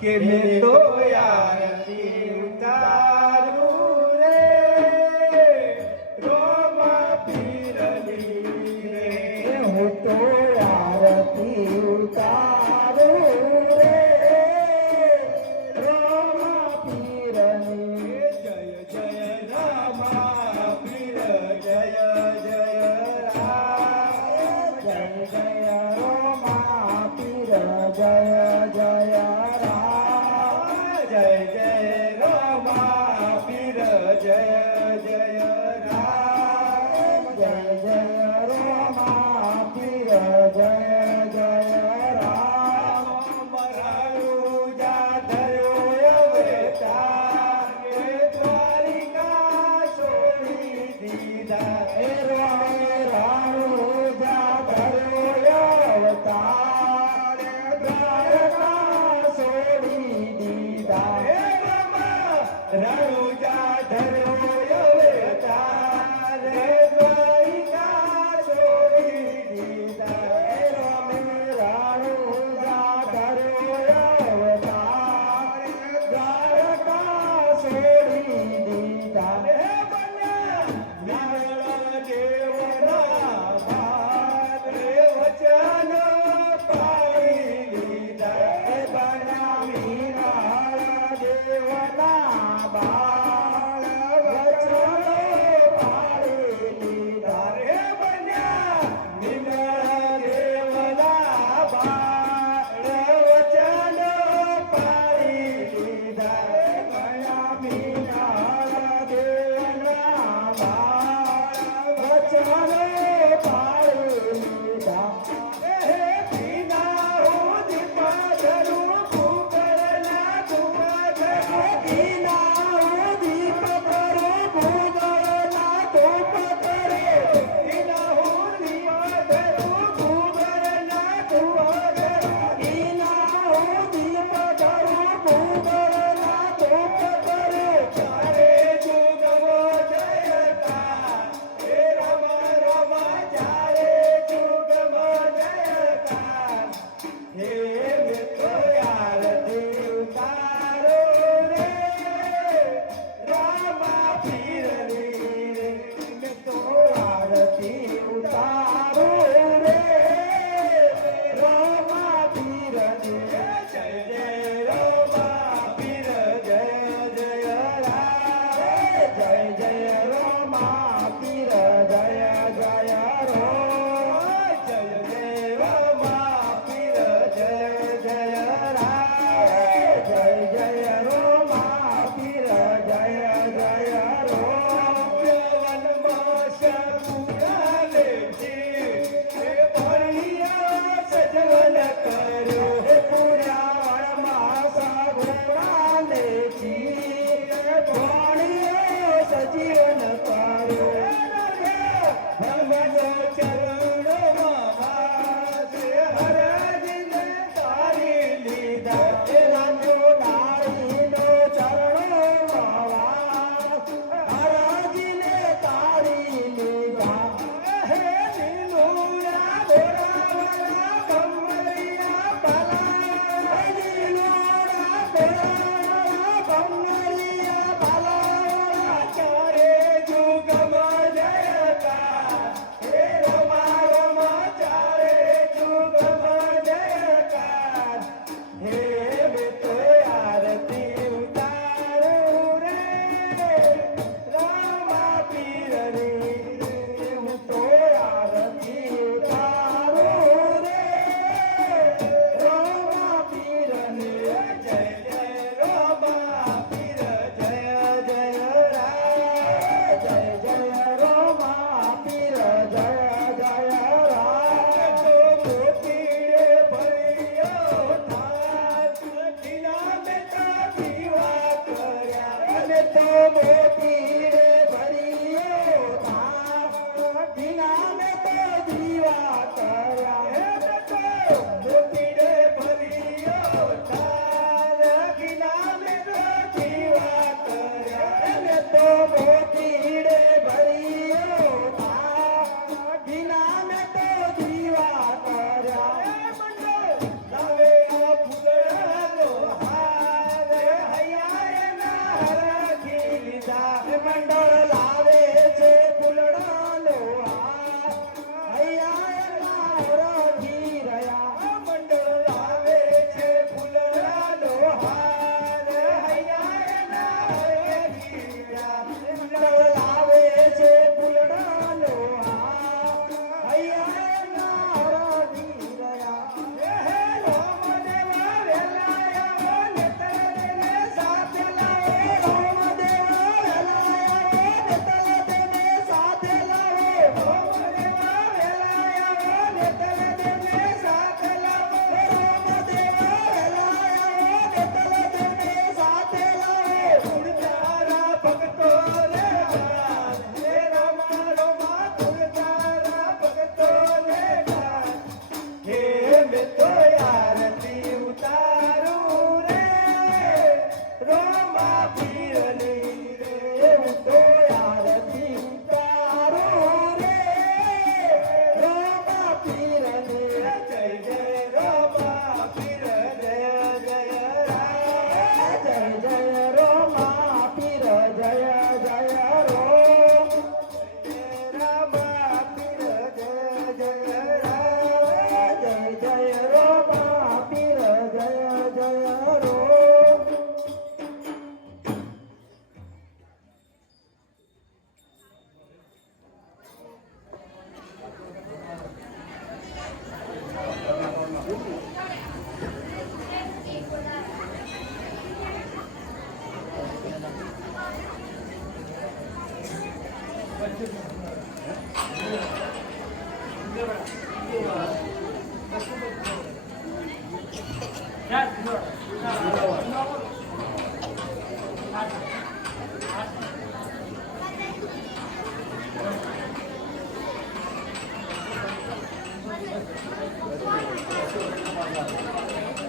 કે મેં તો આરતી ઉતારું રે રોમા પીરની રે હું તો આરતી ઉતારું રે રોમા પીરની જય જય રામા પીર જય જય રામ જય જય રોમા પીર જય જય રામ જય જય રામા રામદેવા વેલાયા નેતરને સાથે લાવો રામદેવા વેલાયા નેતરને સાથે લાવો રામદેવા વેલાયા નેતરને સાથે લાવો રામદેવા વેલાયા નેતરને સાથે લાવો તારા ભક્તો રે ગાન હે રામારો માં તારા ભક્તો રે ગાન હે મેં તો આરતી ઉતારું રે રોમા પીરની રે તો આરતી ઉતારું રે રામા પીરની જય જય રોમા પીર જય જય રામ જય જય રોમા પીર જય જય રો રામા પીર જય જય રામ જય જય રોમા પીર જય જય રો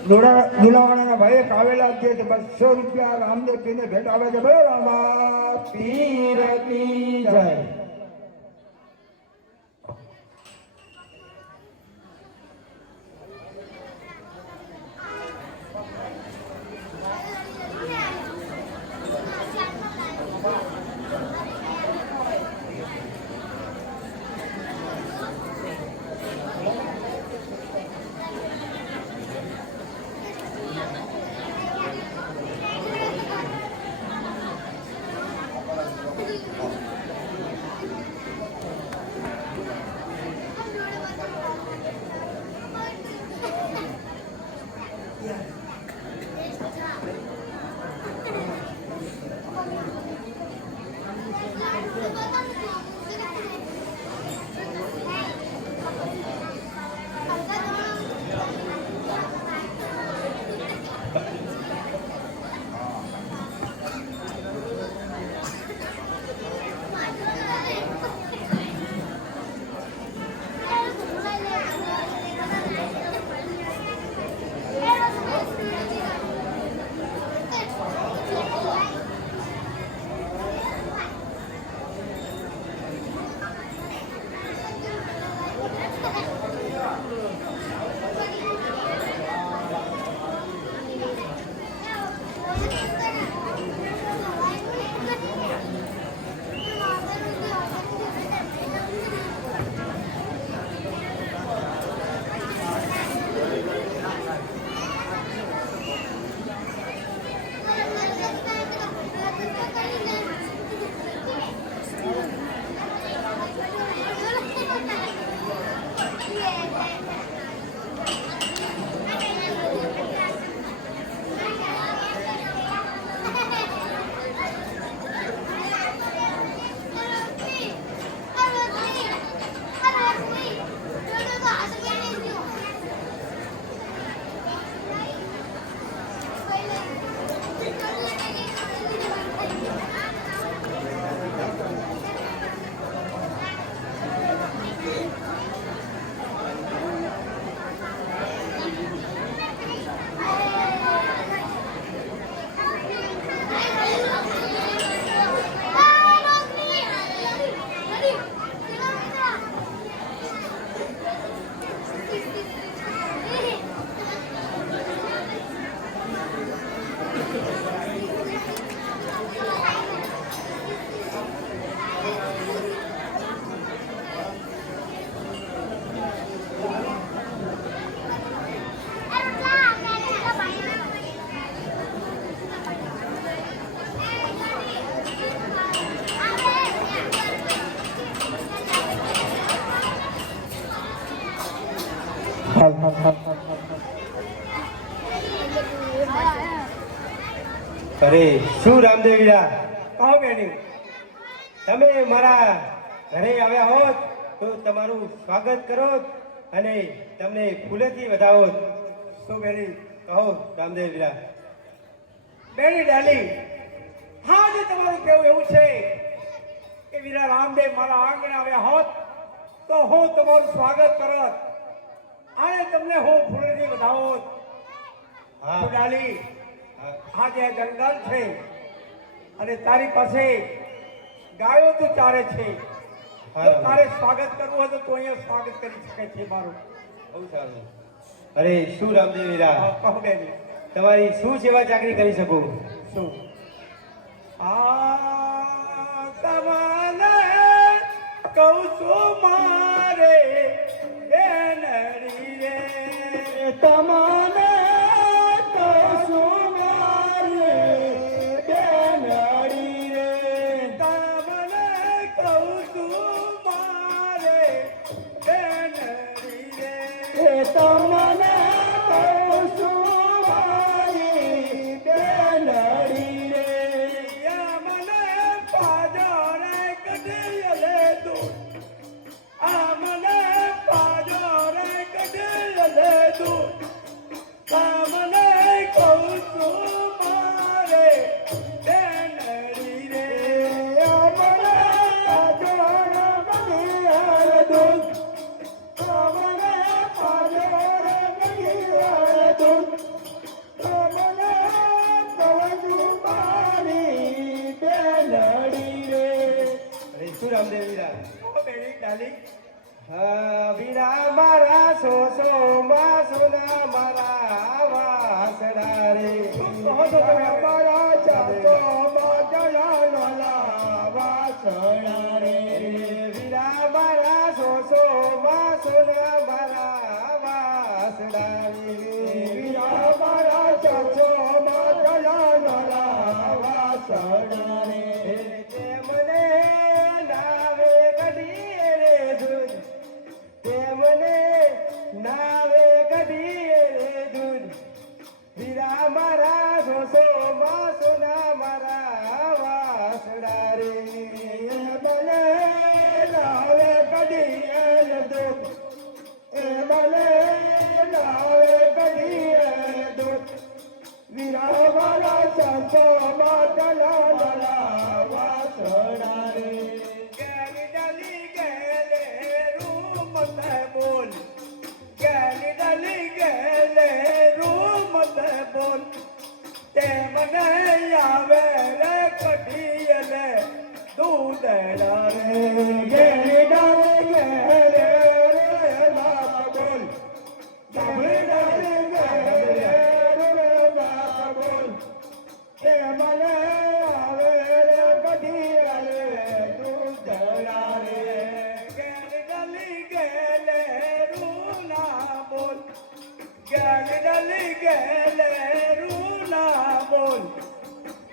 લુણાવાડાના ભાઈએ કાવેલા છે તે 200 રૂપિયા રામદેવ પીરને ભેટ આવે છે બોલો રામા પીર કી જય અરે શું રામદેવીરા, કહો બેની. તમે મારા ઘરે આવ્યા હોત તો તમારું સ્વાગત કરો અને તમને ફૂલેથી વધાવો. શું બેની? કહો રામદેવીરા. બેની ડાલી, હા જે તમારું કેવું એવું છે કે વીરા રામદેવ મારા આંગણે આવ્યા હોત તો હું તમારું સ્વાગત કરત અને તમને હું ફૂલેથી વધાવોત. હા તો ડાલી, હા, આ જે જંગલ છે અને તારી પાસે ગાયો તું ચારે છે, હા, જો તારે સ્વાગત કરવું હોય તો તું અહીંયા સ્વાગત કરી શકે છે મારું. બહુ સારું. અરે શું રામદેવીરા, કહો બેની. તમારી શું સેવા ચાકરી કરી શકું? શું? તમને કહું છું મારે બેનડી રે, તમને કહું છું મારે બેનડી રે, તમને કહું છું મારે બેનડી રે, તમને કહું છું મારી બેનડી રે, મને પાજરે કઢી લે તું, મને પાજરે કઢી લે તું, તમને કહું છું મારે બેનડી રે, મને પાજરે કઢી લે તું, મને પાજરે કઢી લે તું, મને કહું છું મારી બેનડી રે. અરે શું રામદેવીરા. ઓ બેની ડાલી, હા વીરા મારા સોસો માં સોના મારા વાસણા રે. શું કહો છો તમે? અમારા ચાચો મારા વાસણા રે, વીરા મારા સોસો માં સોના મારા વાસણા રે. વીરા મારા ચાચો મારા વાસણા રે, તે મને નાવે કઢીએ રે દૂધ, તે મને નાવે કઢીએ રે દૂધ. વીરા મારા સોસો માં સોના મારા વાસણા રે. મને નાવે કઢીએ દૂધ, એ મને નાવે કઢીએ દૂધ, વીરા મારા ચાચો મારા વાસણા રે. ગેલી ડાલી ગેલે રૂમ તે બોલ, ગેલી ડાલી ગેલે રૂમ તે બોલ, તે મને આવે રે કઢીએ લે દૂધડા રે, ગેલી ડાલી ગેલે રે બાપ બોલ, ગેલી ડાલી ગેલે રે બાપ બોલ, તે મને આવે રે કઢીએ લે દૂધડા રે, ગેલી ડાલી ગેલે રૂના બોલ, ગેલી ડાલી ગેલે રૂના બોલ,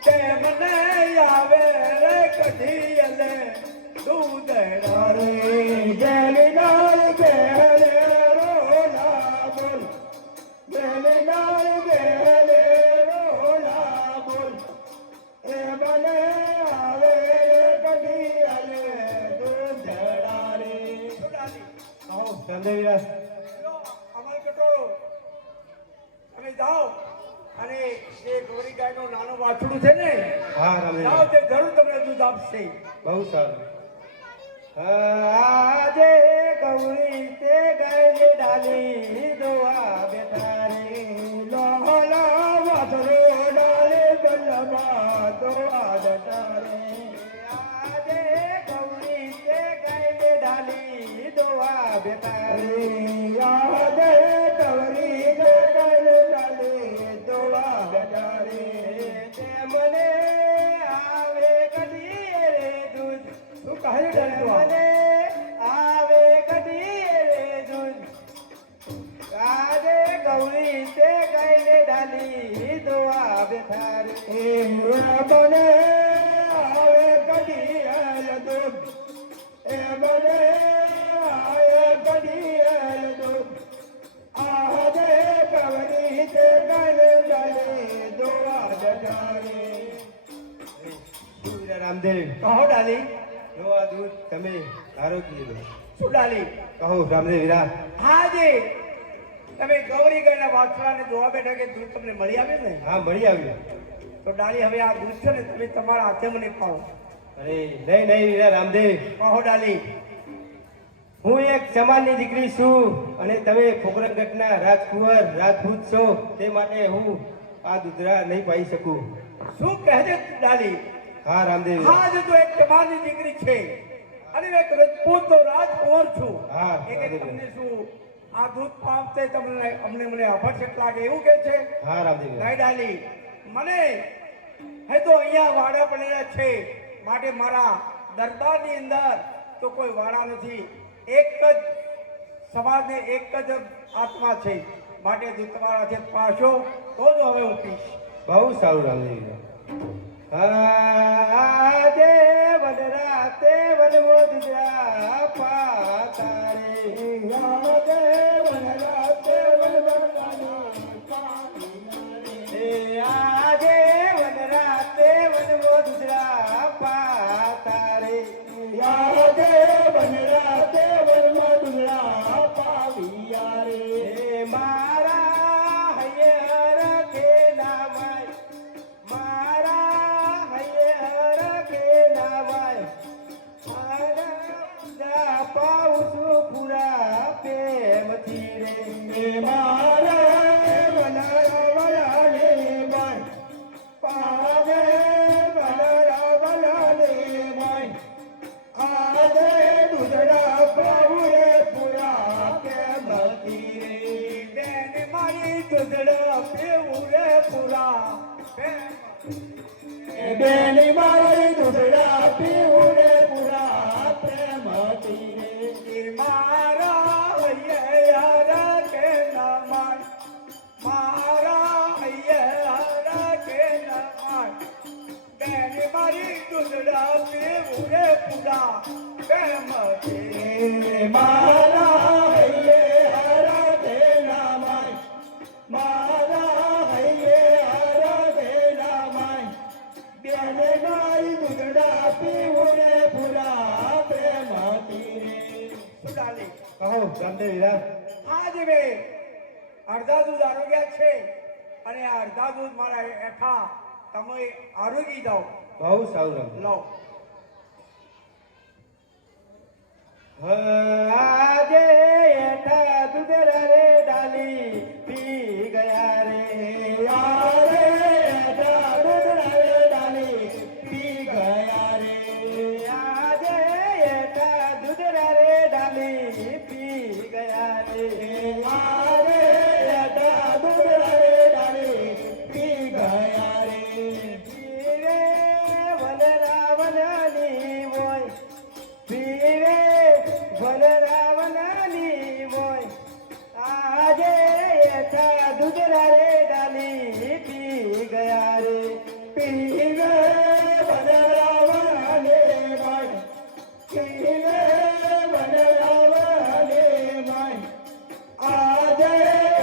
તે મને આવે રે કઢીએ લે દૂધડા રે, ગેલી ડાલી ગેલે રૂના બોલ, ગેલી ડાલી ગેલે રૂના બોલ, એ મને આવે રે કઢીએ લે દૂધડા રે. કહો રામદેવીરા. અમલ કટોરો તમે જાઓ અને એ ગોરી ગાયનો નાનો વાછડું છે ને, હા જાઓ રામદેવીરા. તે જરૂર તમને દૂધ આપશે. બહુ સારું. આજે ગૌરી તે ગાયને ડાલી દોવા બેઠા રે. લાલા વાછડો ડાલે ગલ્લામાં તો આદતા રે, આજે ગૌરી તે ગાયને ડાલી દોવા બેઠા રે. યાદે કવરી ગગન ડાલે દોવા બેઠા રે, તે મને આવે કઢીએ રે દૂધ, શું કહે છે તે મને આવે કઢીએ રે દૂધ. આજે ગૌરી તે ગાયને ડાલી દોવા બેઠા રે. મને આવે કઢીએ દૂધ, એ મને આવે કઢીએ દૂધ, આજે કવરી તે ગલ ડાલે દોવા બેઠા રે. રામદેવ કહો ડાલી. લો આ દૂધ તમે આરોગી લો. શું ડાલી? કહો રામદેવ વીરા. હાજી તમે ગૌરી ગાયના વાછડાને જોવા બેઠા કે દૂધ તમને મળી આવ્યું ને? હા મળી આવ્યું. તો ડાલી હવે આ દૂધ છે ને તમે તમારા હાથે મને પાવો. અરે નહીં નહીં વીરા રામદેવ, કહો ડાલી. હું એક સમાજની દીકરી છું અને તમે ફોકરગઢના રાજકુંવર રાજપૂત છો, તે માટે હું આ દૂધરા નહીં પાઈ શકું. શું કહે છે ડાલી? હા રામદેવ. હા જે તો એક તમારી દીકરી છે અને એક રાજપૂતનો રાજકુંવર છું. હા, એ કે તમને શું આ દૂધ પામતે તમને મને અભરછટ લાગે એવું કે છે? હા રામદેવ. નહીં ડાલી, મને હે તો અહીંયા વાડા બનેલા છે માટે મારા દરબારની અંદર તો કોઈ વાડા નથી. એક જ સમાજને એક જ આત્મા છે માટે દૂધ તમારા હાથે પાશો તો જ હવે હું પીશ. બહુ સારું રામદેવ. આજે વનરાતે વનવો દૂધરા પાતારે. આજે વનરાતે વનવો આજે વનરાતે વનવો દૂધરા પાતારે. આજે વનરાતે વનવો દૂધરા પાવિયા રે. મારા હૈયર કે નામાય, મારા હૈયર કે નામાય, મારા પાઉં છું પૂરા પ્રેમથી રે. મારા વનરાવલાને માય, પાવે વનરાવલાને માય, આજે દૂધડા પાઉં રે પૂરા પ્રેમથી રે. બેન મારી દૂધડા પીવું રે પૂરા બેન મારી દૂધડા પીવું રે પૂરા પ્રેમથી રે. મારા હૈયર કે નમાય, મારા હૈયર કે નમાય, બેન મારી દૂધડા પીવું રે પૂરા પ્રેમથી રે. મારા હૈયર કે નમાય, મારા હૈયર કે નમાય, બેન મારી દૂધડા પીવું રે પૂરા પ્રેમથી રે. શું ડાલી? કહો રામદેવ વીરા. આજ મેં અડધા દૂધ આરોગ્યા છે અને આ અડધા દૂધ મારા હેઠા તમે આરોગી દો. બહુ સારું રામદેવ. લો. આજે એઠા દૂધરા રે ડાલી પી ગયા રે. આજે એઠા દૂધરા રે ડાલી પી ગયા રે. આજે એઠા દૂધરા રે ડાલી પી ગયા રે. આજે એઠા દૂધરા રે ડાલી પી ગયા રે. પીવે વનરાવનની હોય, પીવે વનરાવનની હોય, આજે એઠા દૂધરા રે ડાલી પી ગયા રે. પીવે વનરાવનને હોય, પીવે વનરાવનને હોય, આજે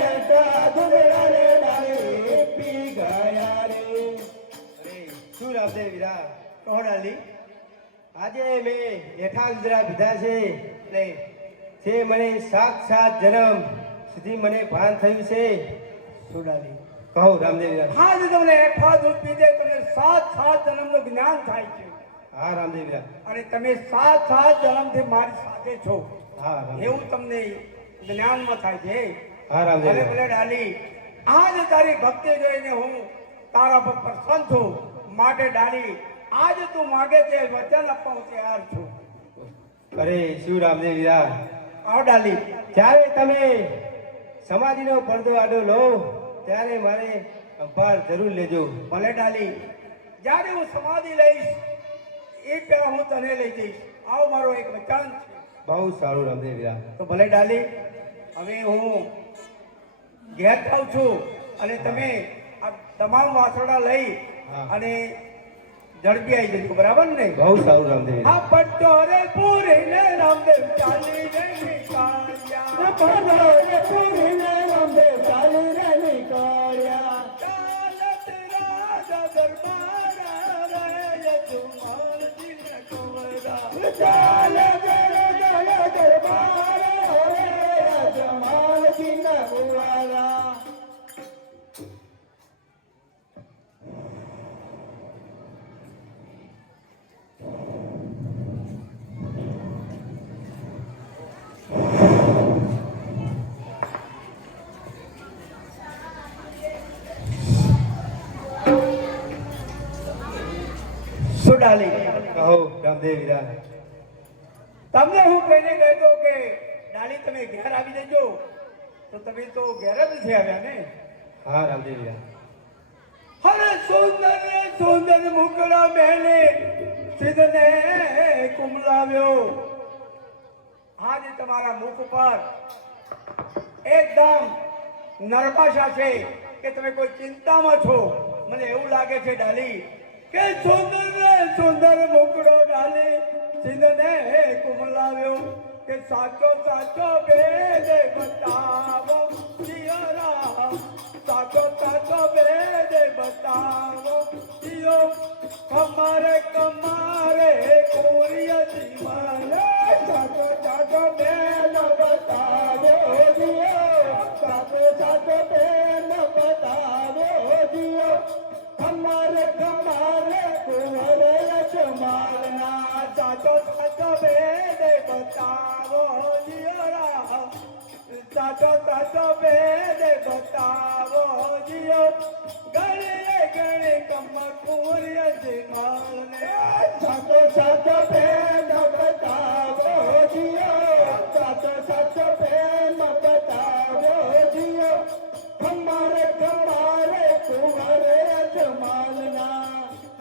એઠા દૂધરા રે ડાલી પી ગયા રે. શું રામદેવ વીરા. કહો ડાલી. આજે મેં એઠા દૂધરા પીધા છે લે. છે મને સાક્ષાત જન્મ સુધી મને ભાન થયું છે. શું ડાલી? કહો રામદેવ વીરા. હા જે તમને હેઠા દૂધ પીધે તમને સાત જન્મનું જ્ઞાન થાય છે હા રામદેવ વીરા. અને તમે સાત જન્મથી મારી સાથે છો હા રામદેવ. એવું તમને જ્ઞાનમાં થાય છે. હા રામદેવ ભલે વીરા. ભલે ડાલી, આજ તારી ભક્તિ જોઈને હું તારા પર પ્રસન્ન છું માટે ડાલી આજ તું માગે તે વચન આપવા હું તૈયાર છું. અરે શું રામદેવ વીરા. આવો ડાલી. જ્યારે તમે સમાધિનો પડદો આડો લો ત્યારે મારે સંભાળ જરૂર લેજો. ભલે ડાલી, જ્યારે હું સમાધિ લઈશ એ પહેલા હું તને લઈ જઈશ. આવો મારો એક વચન છે. બહુ સારું રામદેવ વીરા. તો ભલે ડાલી, હવે હું ઘેર થાઉં છું અને તમે આ તમામ વાસણા લઈ હા. અને ઝડપી આવી જજો. બરાબર ને? બહુ સારું રામદેવ વીરા. આ પટ્ટો રે પૂરીને રામદેવ ચાલી રે નીકાળ્યા. પટ્ટો રે પૂરીને રામદેવ ચાલી રે નીકાળ્યા. ચાલત રાજા દરબાર રે યજમાન શું ડાલી? કહો રામદેવ વીરા. તમને હું કહીને ગયો હતો કે ડાલી તમે ઘેર આવી જજો, તો તમે તો ઘેર જ નથી આવ્યા ને? હા રામદેવ વીરા. હરે સુંદર સુંદર મુકડા મેલે સિદ્ધને કુમલાવ્યો. આજે તમારા મુખ પર એકદમ નરમાશા છે કે તમે કોઈ ચિંતામાં છો. મને એવું લાગે છે ડાલી કે સુંદર મુકડો ડાલી સિદ્ધને કુમલાવ્યો કે સાચો સાચો ભેદ બતાવો જીયરા, સાચો સાચો ભેદ બતાવો જીયો. કમારે કમારે કોરિયા જીવાને સાચો સાચો ભેદ બતાવો જીયો, સાચો સાચો ભેદ બતાવો જીયો. કમારે કમારે કોરિયા જમાલના સાચો સાચો ભેદ બતાવો જીયરા, સાચો સાચો ભેદ બતાવો જીયો. ગળે ગળે કમર કુંવરિયા જીમાલને સાચો સાચો ભેદ બતાવો જીયો, સાચો સાચો ભેદ બતાવો જીયો. કમારે કમારે કુંવરિયા જમાલના.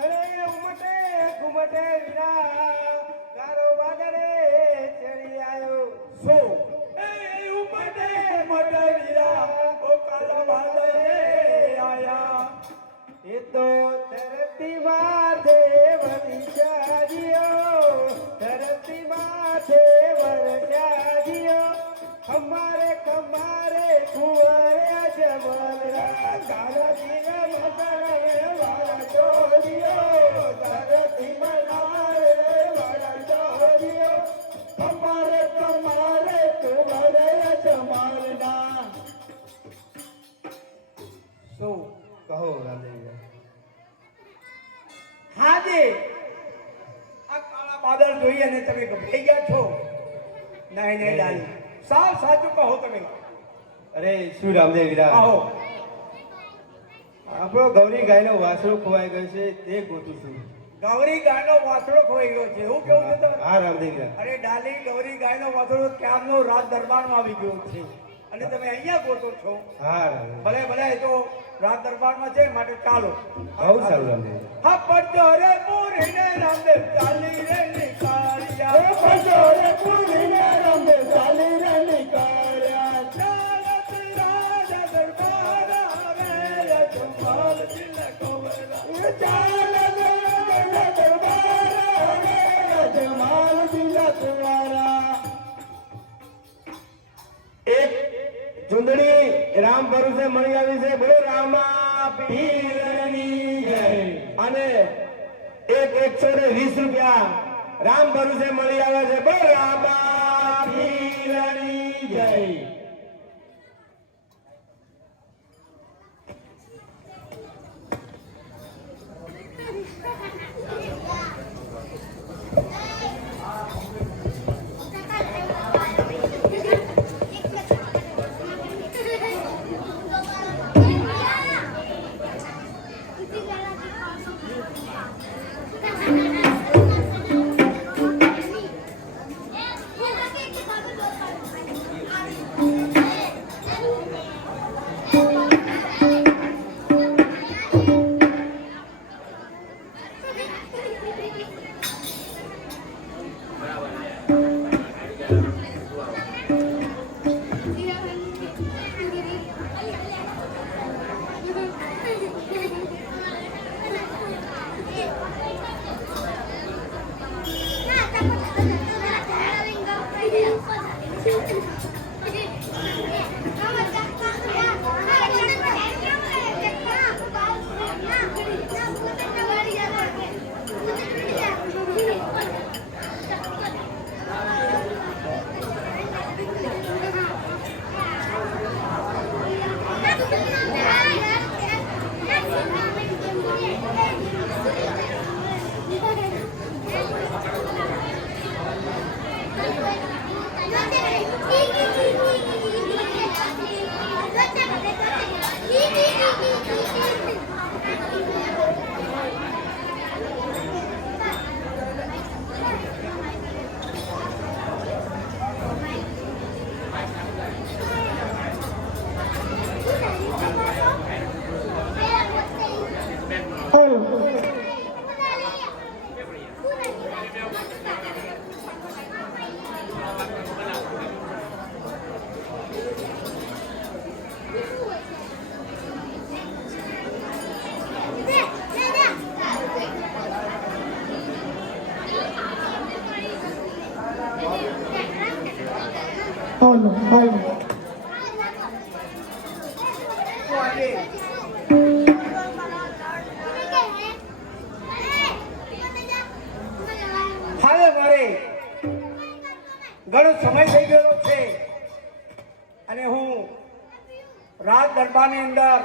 અરે ઉમટે ઘુમટે વીરા, ગારો વાદળે ચડી આવ્યો. શું એ ઉમટે મટે વીરા, ઓ કાલા વાદળે આયા. એ તો ધરતી માથે વરસાદિયો, ધરતી માથે વરસાદિયો. અમારે કમારે કુંવરિયા જમાલના ગારા દીવા મતળે વાળો દિયો, ધરતી મનારે વાળો દિયો. અમારે કમારે કુંવરિયા જમાલના. શું કહો રામદેવ વીરા. હાજી આ કાળા બાદળ જોઈએ અને તમે ગભરાઈ ગયા છો? નહીં નહીં ડાલી, સાવ સાચું કહો તમે. અરે શું રામદેવ વીરા, આવો. આપણો ગૌરી ગાયનો વાસણો ખોવાઈ ગયો છે તે ગોતું છું. ગૌરી ગાયનો વાછડો ખોઈ ગયો છે એવું કેવું છે તમારે? હા રામદેવ વીરા. અરે ડાલી, ગૌરી ગાયનો વાછડો ક્યારનો રાજ દરબારમાં આવી ગયો છે અને તમે અહીંયા ગોતો છો? હા રામદેવ. ભલે ભલે, એ તો રાજ દરબારમાં છે માટે ચાલો. બહુ સારું રામદેવ વીરા. હા પડતો રે પૂરીને રામદેવ ચાલી રે નીકાળ્યા, પડતો રે પૂરીને રામદેવ ચાલી રે નીકાળ્યા. ચાલત રાજા દરબાર આવે યજમાન તિલક વરા. ચાલ દરબાર આવે યજમાન તિલક વાળા. એક ચૂંદડી રામ ભરોસે મળી આવી છે. બોલો રામા પીરની જય. અને એક 120 રૂપિયા રામ ભરોસે મળી આવે છે. બોલો રામા પીરની જય. Thank you. હું આજે હવે મારે ઘણો સમય થઈ ગયો છે અને હું રાજ દરબારની અંદર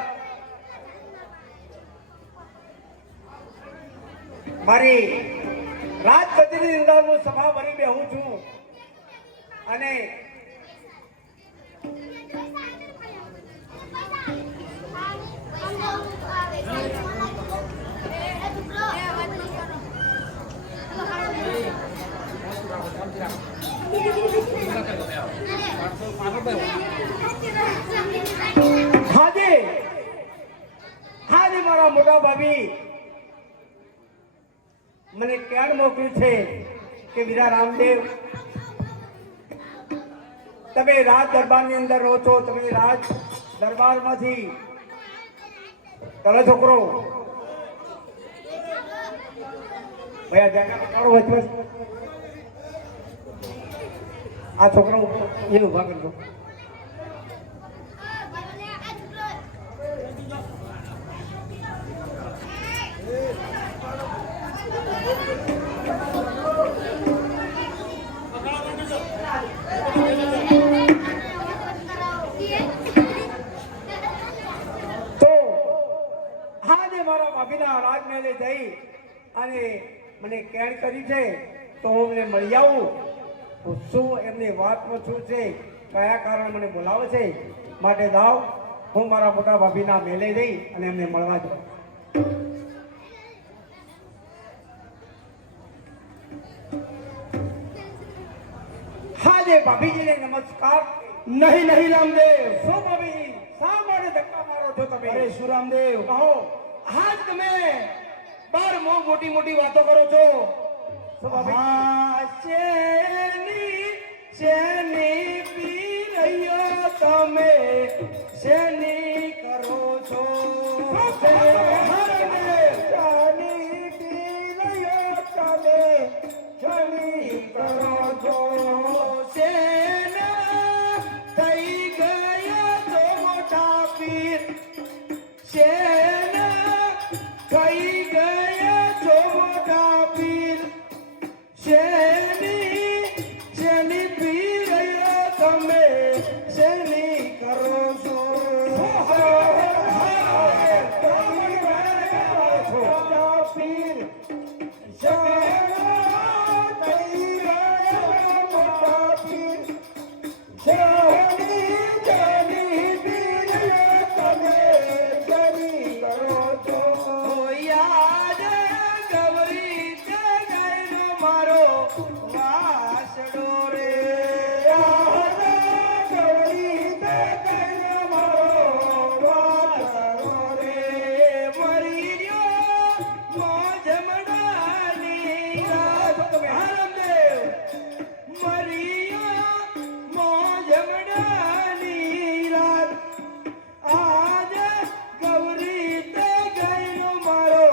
મારી રાજ કચેરીની અંદર હું સભા ભરી બેહું છું અને હાજી મારા મોટા ભાભી મને ક્યાં મોકલ્યું છે કે વીરા રામદેવ તમે રાજ દરબારની અંદર રહો છો, તમે રાજ દરબારમાંથી તને છોકરો ભયા જાગા પકડો વચ્ચે આ છોકરો એ ઉભા કરજો. તો આજે મારા ભાભીના રાજમહેલે જઈ અને મને કેણ કરી છે તો હું મને મળી આવું. શું એમની વાતમાં શું છે, કયા કારણ મને બોલાવે છે, માટે દાવ હું મારા મોટા ભાભીના મેલે જઈ અને એમને મળવા જાઉં. હાજે ભાભીજીને નમસ્કાર. નહીં નહીં રામદેવ. શું ભાભી શા માટે ધક્કા મારો છો તમે? અરે શું રામદેવ, કહો. આજ તમે બાર મોટી મોટી વાતો કરો છો. શું ભાભી? હા, શેની પી રહ્યો તમે, શેની કરો છો? શેની પી રહ્યો તમે, શેની કરો છો? શેના થઈ ગયા છો મોટા પીર, શેના થઈ ગયા છો મોટા પીર, શેની પી રહ્યો તમે, શેની કરો છો? મોટા પીર શેના થઈ રહ્યા મોટા પીર, શેની પી રહ્યા તમે, શેની કરો છો? યાદ ગવરી તે ગયેલો મારો વાસડો રે, યાદ ગવરી તે ગયેલો મારો વાસડો રે, મરી ગયો મોજમડાની રાત. રામદેવ, મરી ગયો મોજમડાની રાત, આજ ગૌરી તે ગયેલો મારો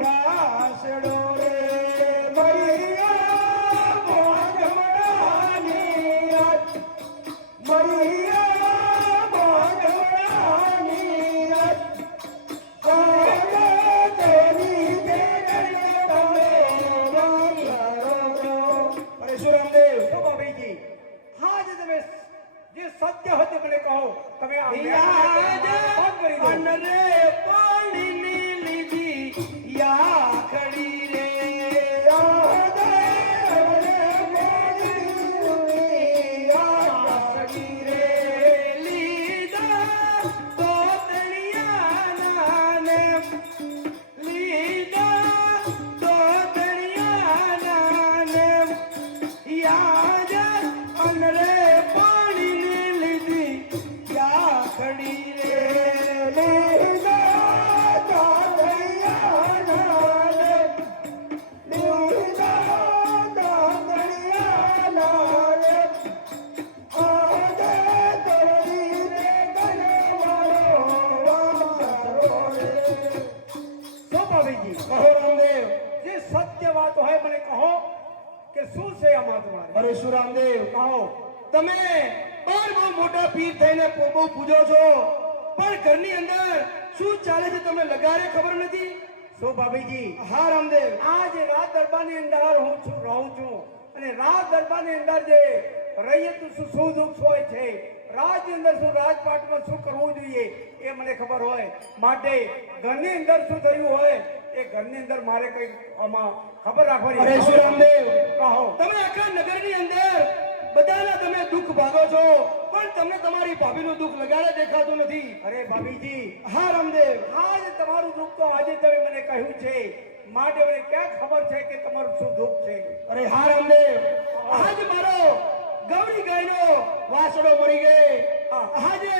વાસડો રે, મરી ગયો મોજમડાની રાત, મરી ગયો મોજમડાની રાત, આજ તેની તે ગયેલો તમે વાસડો. અરે શું રામદેવ. શું ભાભીજી? હાજે તમે જે સત્ય હતું મને કહો. તમે આ યાદ બંધ કરી દો. અનરે પાણીની લીધી યાખડી રે, યાદ અનરે પાણીની યાખડી રે, લીધા તો તળિયાના ને, લીધા તો તળિયાના ને, યાદ અનરે પાણીની લીધી યાખડી રે, લીધા તો તળિયાના ને, લીધા તો તળિયાના ને, આજ તળી રે ગયો મારો વાસડો રે. શું ભાભીજી? કહો રામદેવ. જે સત્ય વાત હોય મને કહો કે શું છે આમાં તમારે? અરે શું રામદેવ, કહો. તમે और બહુ મોટા પીર થઈને બહુ પૂજો છો, પણ ઘરની અંદર શું ચાલે છે તમને લગારે ખબર નથી? શું ભાભીજી? હા રામદેવ, આજ રાત દરબારની અંદર રહું છું અને રાત દરબારની અંદર જે રહીએ તો શું દુઃખ હોય છે, રાજની અંદર શું રાજપાટમાં શું કરવું જોઈએ એ મને ખબર હોય, માટે ઘરની અંદર શું થયું હોય એ ઘરની અંદર મારે કઈ આમાં ખબર રાખવાની. અરે શું રામદેવ, કહો. તમે આખા નગરની અંદર બધાના તમે દુઃખ ભાગો છો, પણ તમને તમારી ભાભીનું દુઃખ લગાડે દેખાતું નથી. અરે ભાભીજી, હા રામદેવ, આજ તમારું દુઃખ તો આજે તમે મને કહ્યું છે, માટે મને ક્યાં ખબર છે કે તમારું શું દુઃખ છે? અરે હા રામદેવ, આજ મારો ગૌરી ગાયનો વાસડો મરી ગયો. આજે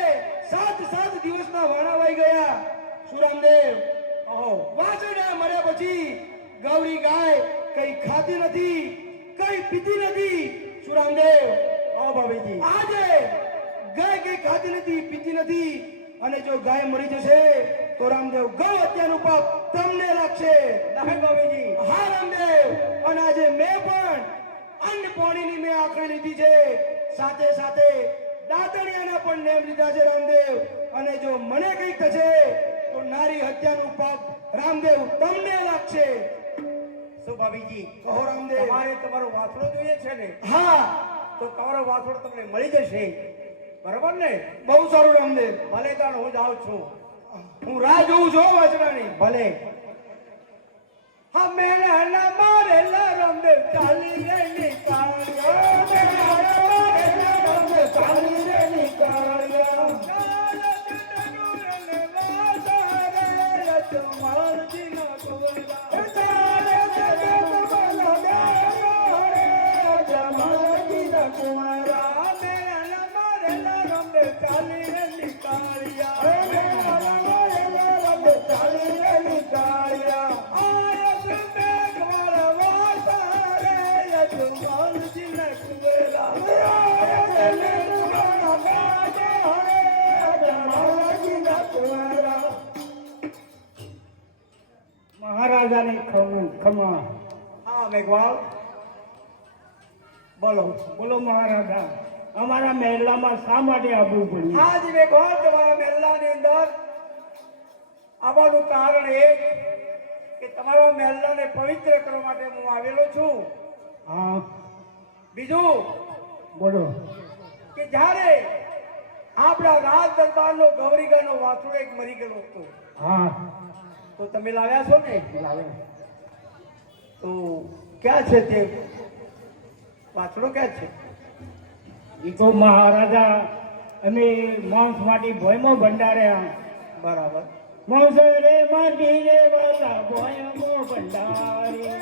7 દિવસના વાણા વાઈ ગયા. શું રામદેવ, વાસડા મર્યા પછી ગૌરી ગાય કઈ ખાતી નથી, કઈ પીતી નથી. શું રામદેવ, ભાભીજી, આજે ગાય કઈ ખાતી નથી, પીતી નથી, અને જો ગાય મરી જશે તો રામદેવ ગૌ હત્યાનું પાપ તમને લાગશે. નહીં ભાભીજી. હા રામદેવ, અને આજે મેં પણ અન્ન પાણીની મેં આખરી લીધી છે, સાથે સાથે દાતણિયાના પણ નેમ લીધા છે રામદેવ. અને જો મને કંઈક થશે તો નારી હત્યાનું પાપ રામદેવ તમને લાગશે. શું ભાભીજી? કહો રામદેવ. તમારે તમારો વાસણો જોઈએ છે ને? હા, તો તમારો વાસણો તમને મળી જશે, બરોબર ને? બહુ સારું રામદેવ, ભલે તાણ હું જાઉં છું. હું રાહ જોઉં છું વાસણાની. ભલે. હમે ના મારેલા રામદેવ ચાલી રે નીકાળ્યો, ચાલી રે નીકાળ્યા. મહારાજાની ખમા. હા મેઘવાળ, બોલો. બોલો મહારાજા, અમારા મહેલામાં શા માટે આવવું પડ્યું? આજ મેઘવાળ તમારા મહેલાની અંદર આવવાનું કારણ એ કે તમારા મહેલાને પવિત્ર કરવા માટે હું આવેલો છું. હા બીજું બોલો. કે જ્યારે આપણા રાજ દરબારનો ગૌરીગાનો વાસણો એક મરી ગયેલો હતો, હા તો તમે લાવ્યા છો ને? તો ક્યાં છે તે વાસણો? ક્યાં છે? એ તો મહારાજા અમે માંસ માટે ભોયમાં ભંડાર્યા. બરાબર. માંસ રે માટી રે વાલા ભોયમાં ભંડારી,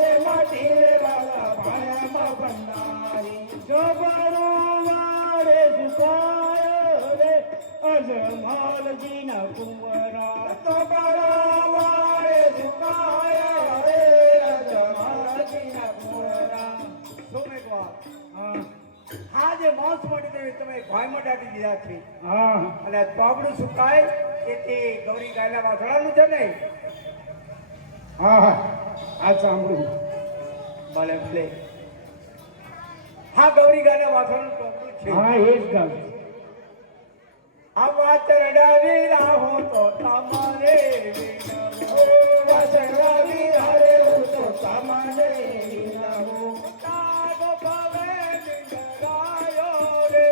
રે માટી રે વાલા ભાયામાં ભંડારી. જબરો વારે સુકાયો રે અજમાલજીના કુંવરા. વાળે ઝુકાયા રે અજમાલજીના કુંવરા. શું મેઘવાળ? હા આ જે માંસ માટે તમે ભાઈમાં દાટી દીધા છે, હા અને પાપડું સુકાય એ તે ગૌરી ગાયના વાસણાનું છે ને? હા હા આ સાંભળ્યું. ભલે ભલે. હા, ગૌરી ગાયના વાસણાનું પાપડું છે. હા એ જ ગામ. આ વાત રડાવી રાહો તો તમારે વિનવો. વાસણાવી હારે હું તો સામાને વિનાવો. તારો ભવે નિંદરાયો રે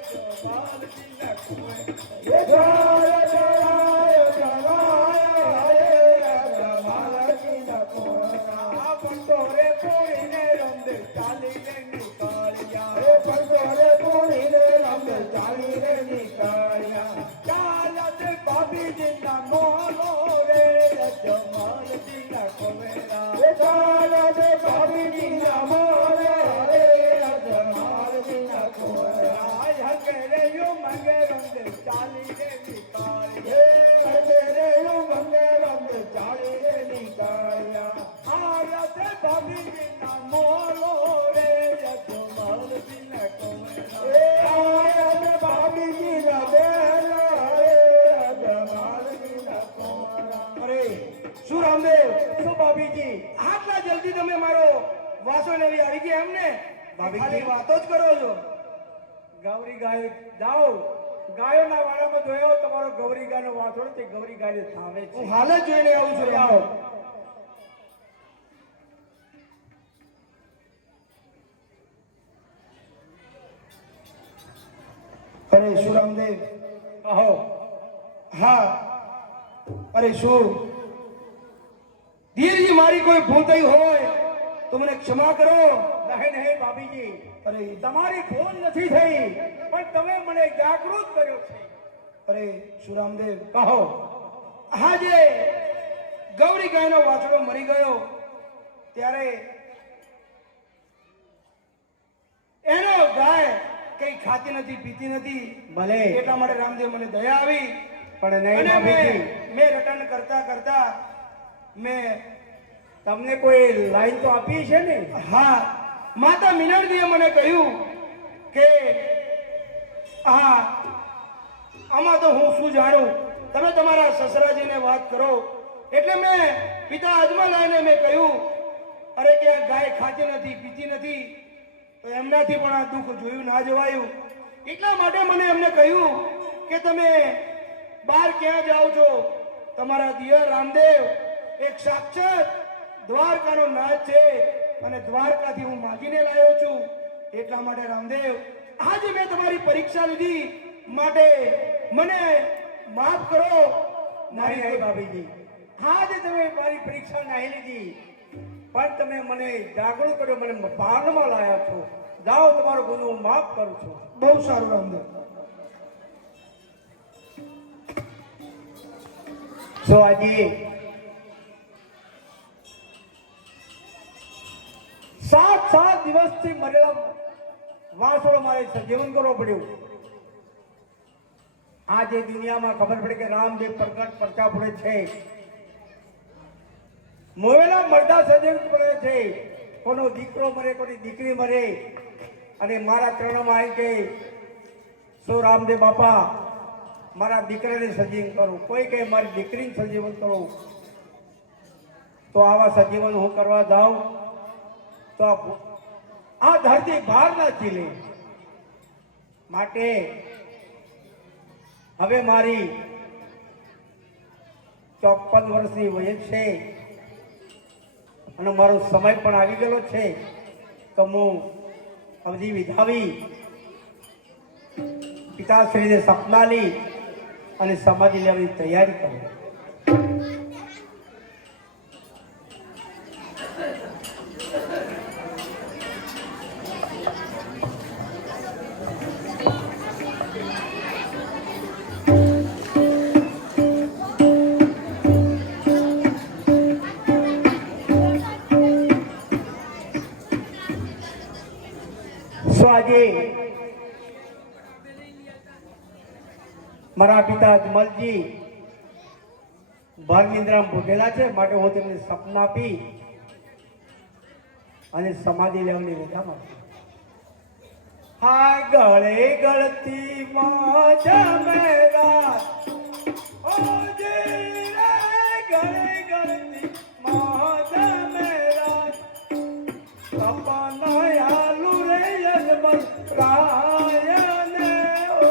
અજમાલજીના કુંવરા. એ જાય જવાય જવાય રે અજમાલજીના કુંવરા. આ પંટોરે પૂરીને રમદે ચાલી રે નીકાળ્યા. એ પંજોરે પૂરીને રમે ચાલી રે નીકાળ્યા. ચાલત ભાભીજીના મોલો રે અજમાલજીના કુંવરા. એ ચાલત ભાભીજીના મોરે રે અજમાલજીના કુંવરા. આય હકેરે યો મંગે રમદે ચાલી રે નીકાળ્યા. એ અંધેરે મંગે રમે ચાલી રે નીકાળ્યા. આયત ભાભીજીના મોલો રે અજમાલજીના કુંવરા. એ આયત ભાભીજીના બેલા રે અજમાલજીના કુંવરા. અરે શું રામદેવ, શું ભાભીજી? આટલા જલ્દી તમે મારો વાસણ લેવી આવી ગયા એમ ને? ભાભીજી. ખાલી વાતો જ કરો છો. ગૌરી ગાય જાઓ ગાયોના વાડામાં જોયો તમારો ગૌરી ગાયનો વાછડો તે ગૌરી ગાયને થાવે છે. હું હાલ જ જોઈને આવું છું. જાઓ. અરે શું રામદેવ? કહો. હા, અરે શું ધીરજી, મારી કોઈ ભૂલ થઈ હોય તો મને ક્ષમા કરો. નહીં નહીં ભાભીજી, અરે તમારી ભૂલ નથી થઈ, પણ તમે મને જાગૃત કર્યો છે. અરે શું રામદેવ, કહો. આજે ગૌરી ગાયનો વાછડો મરી ગયો ત્યારે એનો ગાય કઈ ખાતી નથી, પીતી નથી. ભલે. એટલા માટે રામદેવ મને દયા આવી. પણ નહીં અને ભાભીજી, મેં રટન કરતા કરતા મેં તમને કોઈ લાઈન તો આપી છે ને? હા, માતા મિનળજીએ મને કહ્યું કે હા, આમાં તો હું શું જાણું, તમે તમારા સસરાજીને વાત કરો. એટલે મેં પિતા અજમલાને મેં કહ્યું, અરે કે આ ગાય ખાતી નથી, પીતી નથી, તો એમનાથી પણ આ દુઃખ જોયું ના જવાયું. એટલા માટે મને એમને કહ્યું કે તમે બહાર ક્યાં જાઓ છો? તમારા દિયર રામદેવ એક સાક્ષાત દ્વારકાનો નાથ છે અને દ્વારકાથી હું માગીને લાવ્યો છું. એટલા માટે રામદેવ, આજે મેં તમારી પરીક્ષા લીધી માટે મને માફ કરો. નહીં નહીં ભાભીજી, આજે તમે મારી પરીક્ષા નહીં લીધી, પણ તમે મને જાગૃત કર્યો, મને પારણમાં લાયા છો. જાઓ, તમારો ગુનો હું માફ કરું છું. બહુ સારું રામદેવ. તો આજે 7 દિવસથી મરેલા વાસળો મારે સજીવન કરવો પડ્યું. આજે દુનિયામાં ખબર પડે કે રામદેવ પ્રગટ પરચા પડે છે, મોવેલા મરદા સજીવન પડે છે. કોનો દીકરો મરે, કોની દીકરી મરે, અને મારા ત્રણમાં આવી કે શું રામદેવ બાપા મારા દીકરાને સજીવન કરું, કોઈ કહે મારી દીકરીને સજીવન કરું. તો આવા સજીવન હું કરવા જાઉં તો આ ધરતી બહાર ના ચીલે. માટે હવે મારી 54 વર્ષની વય છે અને મારો સમય પણ આવી ગયેલો છે, તો હું અવધિ વિધાવી પિતાશ્રીને સપના લી અને સમાધિ લેવાની તૈયારી કરું. આજે મારા પિતા અજમલજી ભરનિંદ્રામાં ભૂગેલા છે, માટે હું તેમને સપના આપી અને સમાધિ લેવાની રજા માંગુ. હા, ગળે ગળતી મોજ મેરા ઓ જીરા, ગળે ગળતી મોજ મેરા, સપના આલુ રે અજમલ રાયને ઓ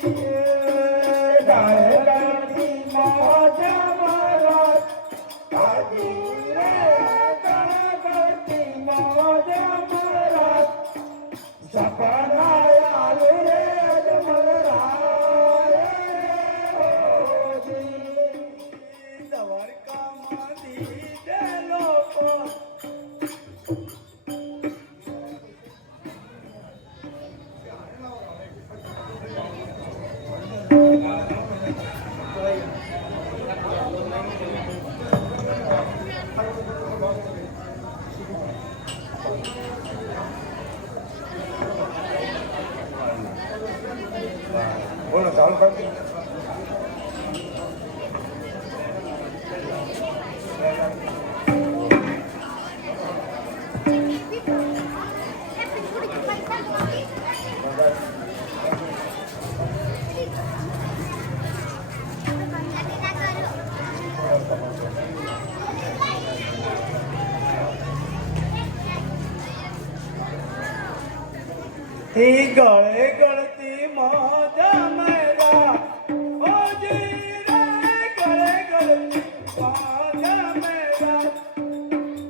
જીએ. ગળે ગળતી મોજ મારા કાજી રે, ગળે ગળતી મોજ મારા, સપના આલુ રે અજમલ રાયને ઓ જી. દ્વારકામાં દીધેલો પણ બોલો, ચાલુ કરજો. ઈ ગળે ગળતી મોજ મેરા ઓજી રે ગળે ગળતી મોજ મેરા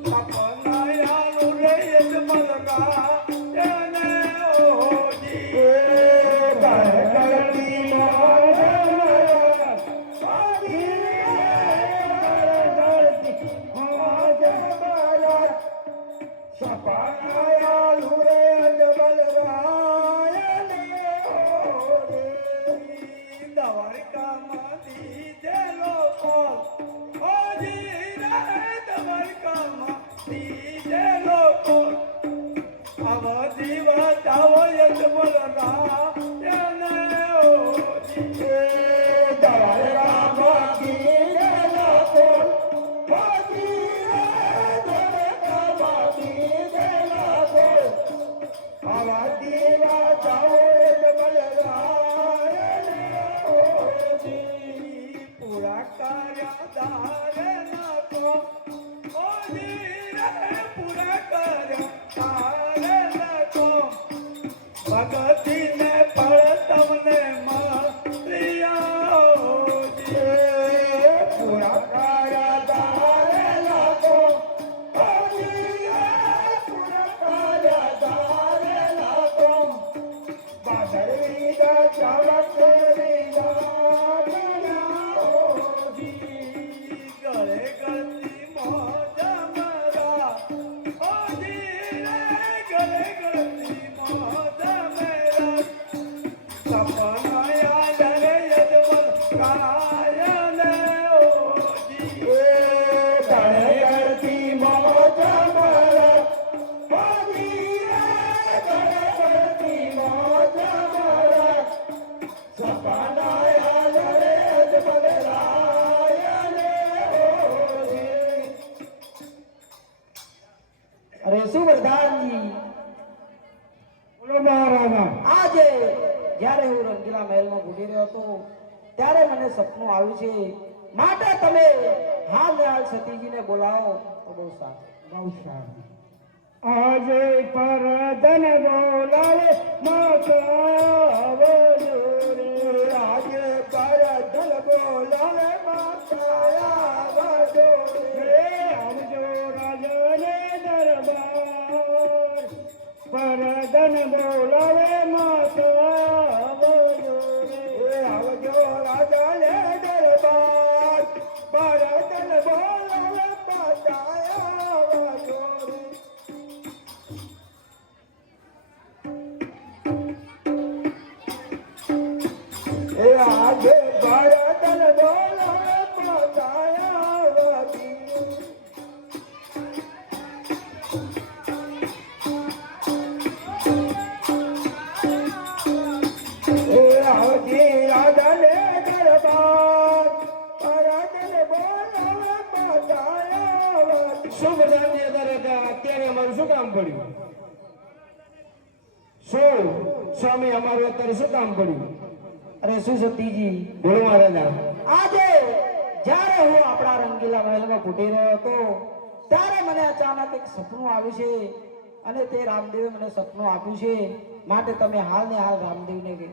સપના યાલુ રે યજમલકા એને ઓજી ગળે ગળતી મોજ મેરા ઓજી રે ગળે ગળતી મોજ મેરા સપના યાલુ રે દ્વારકામાં દીધેલો કોલ ઓજી રે દ્વારકામાં દીધેલો કોલ આવા દીવા જાવો યજમલ રામ એને ઓજી દ્વારકામાં દીધેલો કોલ ઓજી રે દ્વારકામાં દીધેલો કોલ આવા દીવા જાવો યજમલ પૂરા કર્યા દારેલા તો ઓજી રે પૂરા કર્યા દારેલા તો ભગતીને ફળ તમને મળ્યા ઓજી પૂરા કર્યા દારેલા તો ઓજી રે પૂરા કર્યા દારેલા તો બાદરી दा ચાલક રી ગળે ગળતી મોજ મેરા ઓજી રે ગળે ગળતી મોજ મેરા સપના યાદ રે યજમલ કાયને ઓજી ગળે ગળતી મોજ મારા ઓજી રે ગળે ગળતી મોજ મારા સપના યાદ રે યજમલ રાયને ઓજી અરે શું વરદાનજી બોલો મહારાણા આજે જ્યારે હું રંગીલા મહેલમાં ઘૂમી રહ્યો હતો ત્યારે મને સપનું આવ્યું છે માટે તમે હાલ ને હાલ સતીજીને બોલાવો તો બહુ સારું આજે પરધન બોલાવે માતા આવજો રે આજે પરધન બોલાવે માતા આવજો રે આવજો રાજને દરબાર પરધન બોલાવે માતા આવજો રે આવજો રાજને દરબાર પરધન બોલાવે માતા આવજો રે એ આજે ભારતન બોલાવે માતાયાવતી એ આવતી રાધાને દરબાર ભારતન બોલાવે માતાયાવતી શું બધાની અંદર હતા? અત્યારે અમારું શું કામ પડ્યું? શું સ્વામી અમારું અત્યારે શું કામ પડ્યું? અરે શું સતીજી બોલો મહારાજા. આજે જ્યારે હું આપણા રંગીલા મહેલમાં ફૂટી રહ્યો હતો ત્યારે મને અચાનક એક સપનું આવ્યું છે અને તે રામદેવે મને સપનું આપ્યું છે માટે તમે હાલ ને હાલ રામદેવને કે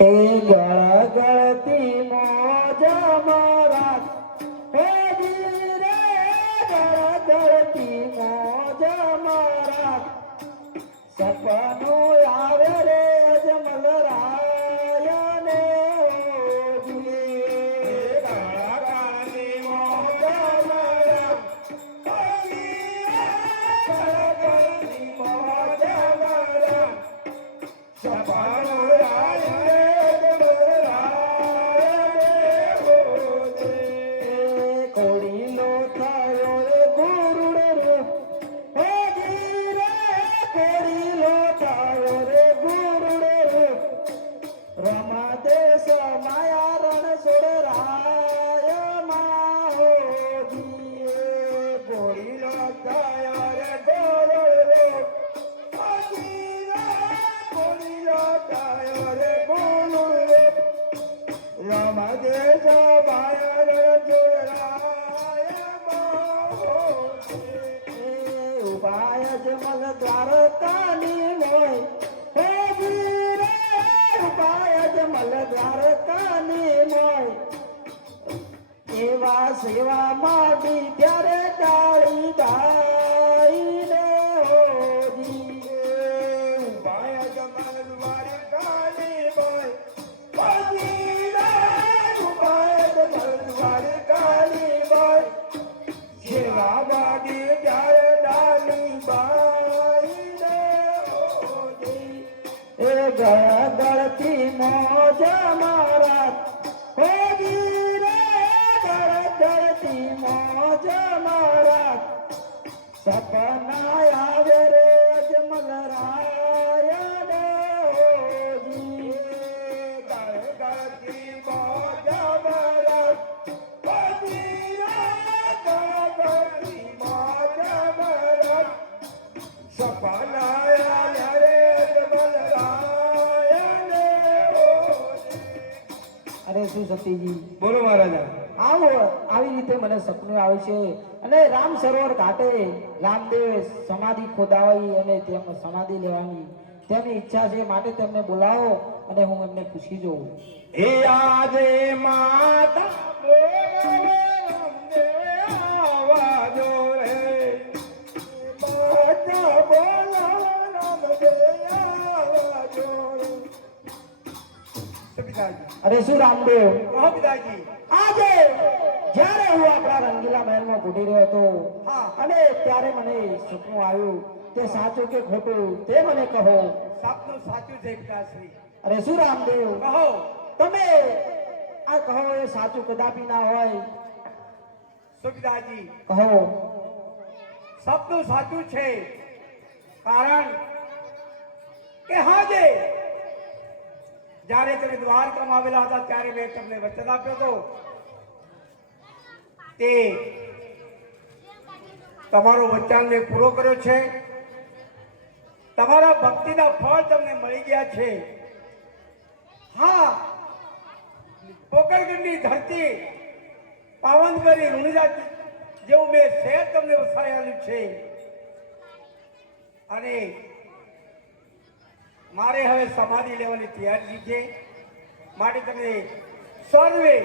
એ ગળગળતી મોજ મારા હે રે ગળગળતી મોજ મારા સપનું આવે રે અજમલ રાયને ઓજી ગળગળતી મોજ મારા ગળગળતી મોજ મારા સપનો રાય કોડીલો થયો રે ગુરુડ રે હે રે કોડીલો થયો રૂપાય જમલ દ્વારકાની મોય હે વીરે રૂપાય જમલ દ્વારકાની મોય એવા સેવા માંડી ત્યારે ડાળી ગાઈ રે હોજી બાય જમલ દ્વારકાની મોય પગીરા બાય જમલ દ્વારકાની મોય સેવા માંડી ત્યારે ડાળી બાઈ રે હોજી એ ગળગળતી મોજ મારા હોજી રે ગળગળતી મોજ મારા સપના આવે રે અજમલ રાય રે હોજી ગળગળતી મોજ મારા પગીરા ગળગળતી મોજ મારા સપના આયા રે જમલરાય ને હોજી. અરે શું સતીજી બોલો મહારાજા. આવો આવી રીતે મને સપનું આવે છે અને રામ સરોવર ઘાટે રામદેવ સમાધિ ખોદાવી અને તેમાં સમાધિ લેવાની તેમની ઈચ્છા છે માટે તેમને બોલાવો અને હું એમને પૂછી જોઉં. હે આજે માતા બોલો રામદેવ આવાજો રે માતા બોલો રામદેવ આવાજો રે. પિતાજી અરે શું રામદેવ કહો પિતાજી. આજે જ્યારે હું આપણા રંગીલા મહેલમાં ભૂટી રહ્યો હતો હા. અને ત્યારે મને સપનું આવ્યું તે સાચું કે ખોટું તે મને કહો. સપનું સાચું છે પિતાશ્રી. અરે શું રામદેવ કહો. તમે આ કહો એ સાચું કદાપી ના હોય સુપિતાજી કહો. સપનું સાચું છે કારણ કે હાજે જ્યારે તમે દ્વારકામાં આવેલા હતા ત્યારે મેં તમને વચન આપ્યો હતો તે તમારો વચન મેં પૂરો કર્યો છે. તમારા ભક્તિના ફળ તમને મળી ગયા છે. હા, પોકરગઢની ધરતી પાવન કરી ઋણિજા જેવું મેં શહેર તમને વસાયેલું છે અને મારે હવે સમાધિ લેવાની તૈયારી છે માટે તમે સર્વે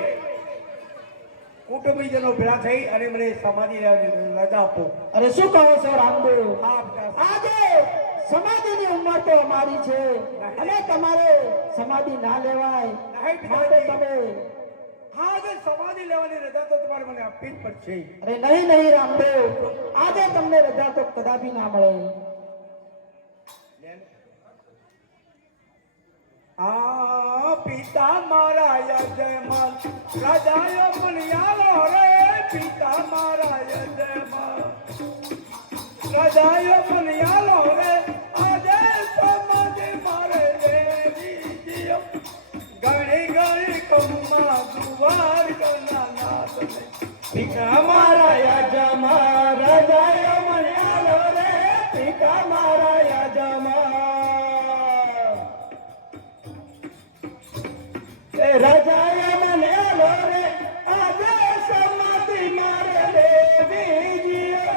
કુટુંબીજનો ભેળા થઈ અને મને સમાધિ લેવાની રજા આપો. અરે શું કહો છો રામદેવ હા પિતાશ્રી. આજે સમાધિની ઉંમર તો અમારી છે અને તમારે સમાધિ ના લેવાય નહીં માટે પિતાશ્રી. તમે હા, જો સમાધિ લેવાની રજા તો તમારે મને આપવી જ પડશે. અરે નહીં નહીં રામદેવ આજે તમને રજા તો કદાપી ના મળે. આ પિતા મારા યજમાન રાજાય પુનિયાલો રે પિતા મારા યજમાન રાજાય પુનિયાલો રે આજે સમાધિ મારે લેવી જીઓ ઘણી ઘણી કમમાં દુવાર કરના નાથ ને પિતા મારા યજમાન રાજાય મણ્યાલો રે પિતા મારા યજમાન એ રાજાય મણ્યાલો રે આજે સમાધિ મારે લેવી જીઓ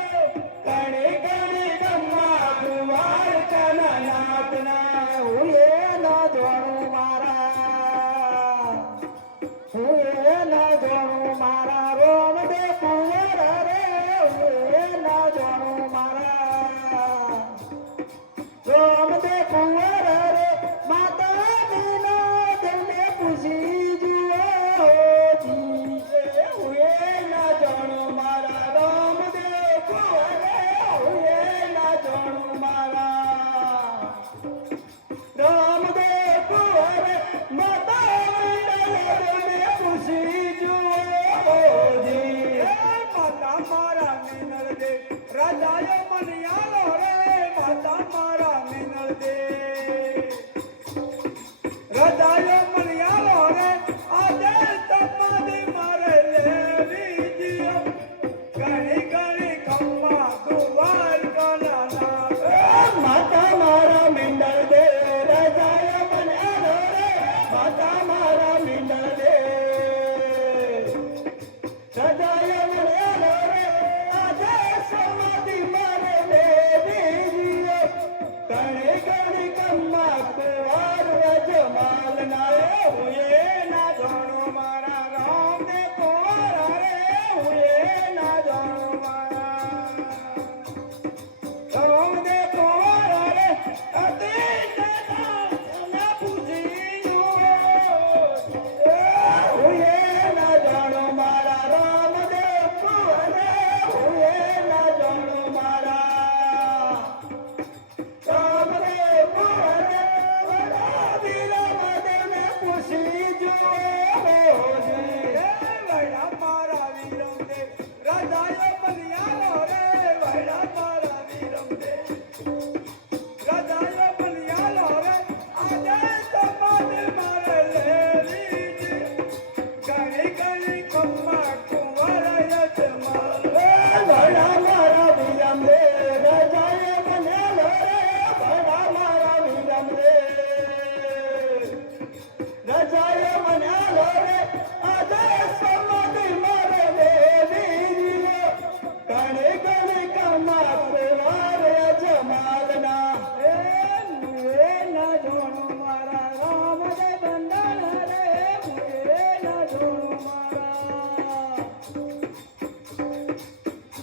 કણી કણી ગમ્મા દુવાર કના નાથના હું એ ન જોણું મારા હું એ ન જોણું મારા રોમ દે કુંવર રે હું એ ન જોણું મારા રોમ દે કુંવર રે માતા દીના દિલને પૂછી જુઓ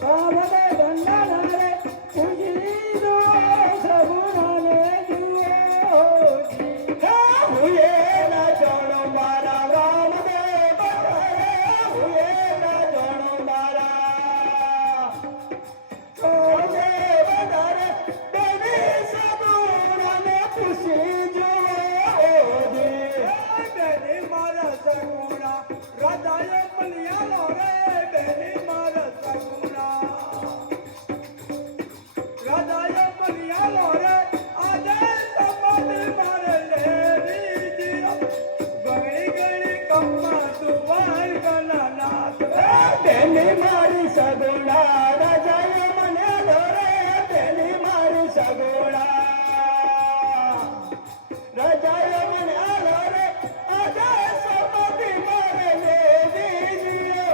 સૌને બંધન રે પૂજી દો સગુણાને જુઓ હું એ ના જાણો મારા રામદેવ હું એ ના જાણો મારા સૌને વધારે દેવી સગુણાને પૂછી જુઓ બેની મારા સગુણા રાધાએ મલિયાલો રે બેની મારા સગુણા રાધાએ મલિયાલો રે આજે સમાધિ મારે લેવી જીઓ ગણી ગણી કમ્મા તુવાર ગના નાથ તેની મારી સગુણા રાજાએ મને દોરે તેની મારી સગુણા રાજાએ મને દોરે આજે સમાધિ મારે લેવી જીઓ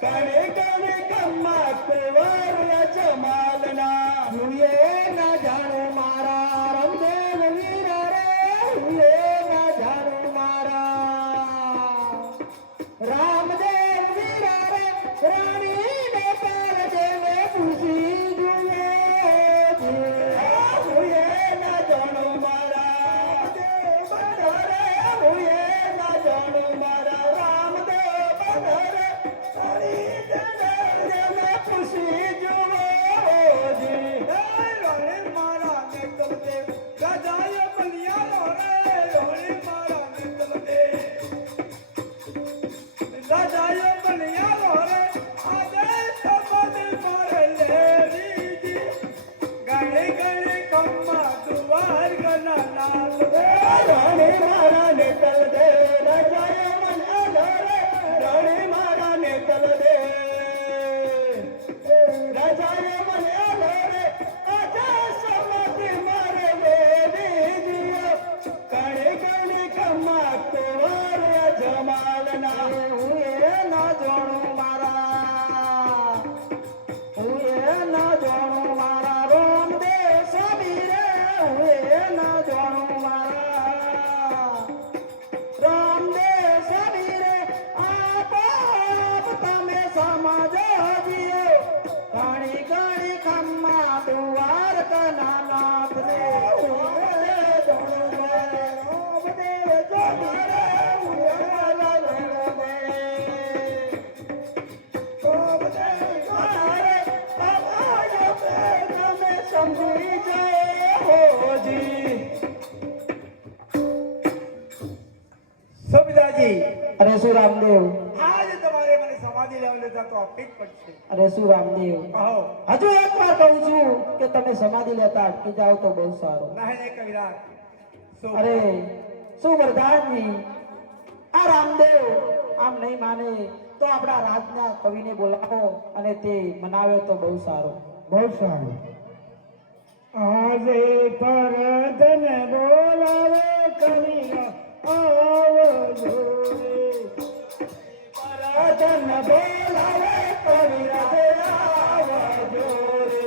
કણે કણે કમ્મા કુંવર જમાલના હું એ ના જાણું મારા રામદેવ વીર રે હું એ ના જાણું મારા રામદેવ વીર રે રાણીને પાર દેવે પૂછી જુએ હું એ ના જાણું મારા દેવ બંધરે હું એ ના જાણું મારા રામદેવ બંધરે તારી જને પૂછી જુઓ રોણે મારા નિકલદેવ રાધાએ મલિયાલો રે રોણે મારા નિકલદેવ રાધાએ મલિયાલો રે આજે સમાધિ મારે લેવી જી ગણી ગણી કમ્મા તુવાર ગના નાથ રાણી મારા નેતલ દે રાજાએ મને દોરે રાણી મારા નેતલ દે રાજાએ મને દોરે આજે સમાધિ મારે લેવી જીઓ કણે કણે કમ્મા કુંવર જમાલના હું એ ના જાણું મારા હું એ ના જાણું મારા રામદેવ સ્વામી રે હું એ ના જાણું મારા રામદેવ સ્વામી રે આપ તમે સમજો જીઓ ઘણી ઘણી ખમ્મા દુવાર કના નાથ રે હું એ જાણું મારા રામદેવ સ્વામી રે હું એ ના જાણું સમજી જાઓ જી સુબિદાજી અરે શું રામદેવ આજે તમારે મને સમાધિ લેવા લેતા તો આપવી જ પડશે અરે શું રામદેવ કહો હજુ એક વાર કહું છું કે તમે સમાધિ લેતા અટકી જાઓ તો બહુ સારું નહીં કવિરાજ શું અરે શું વરદાનજી આ રામદેવ આમ નહીં માને તો આપણા રાજના કવિને બોલાવો અને તે મનાવે તો બહુ સારું બહુ સારું આજે પરધન બોલાવે કવિરા આવજો પરધન બોલાવે કવિરા આવજો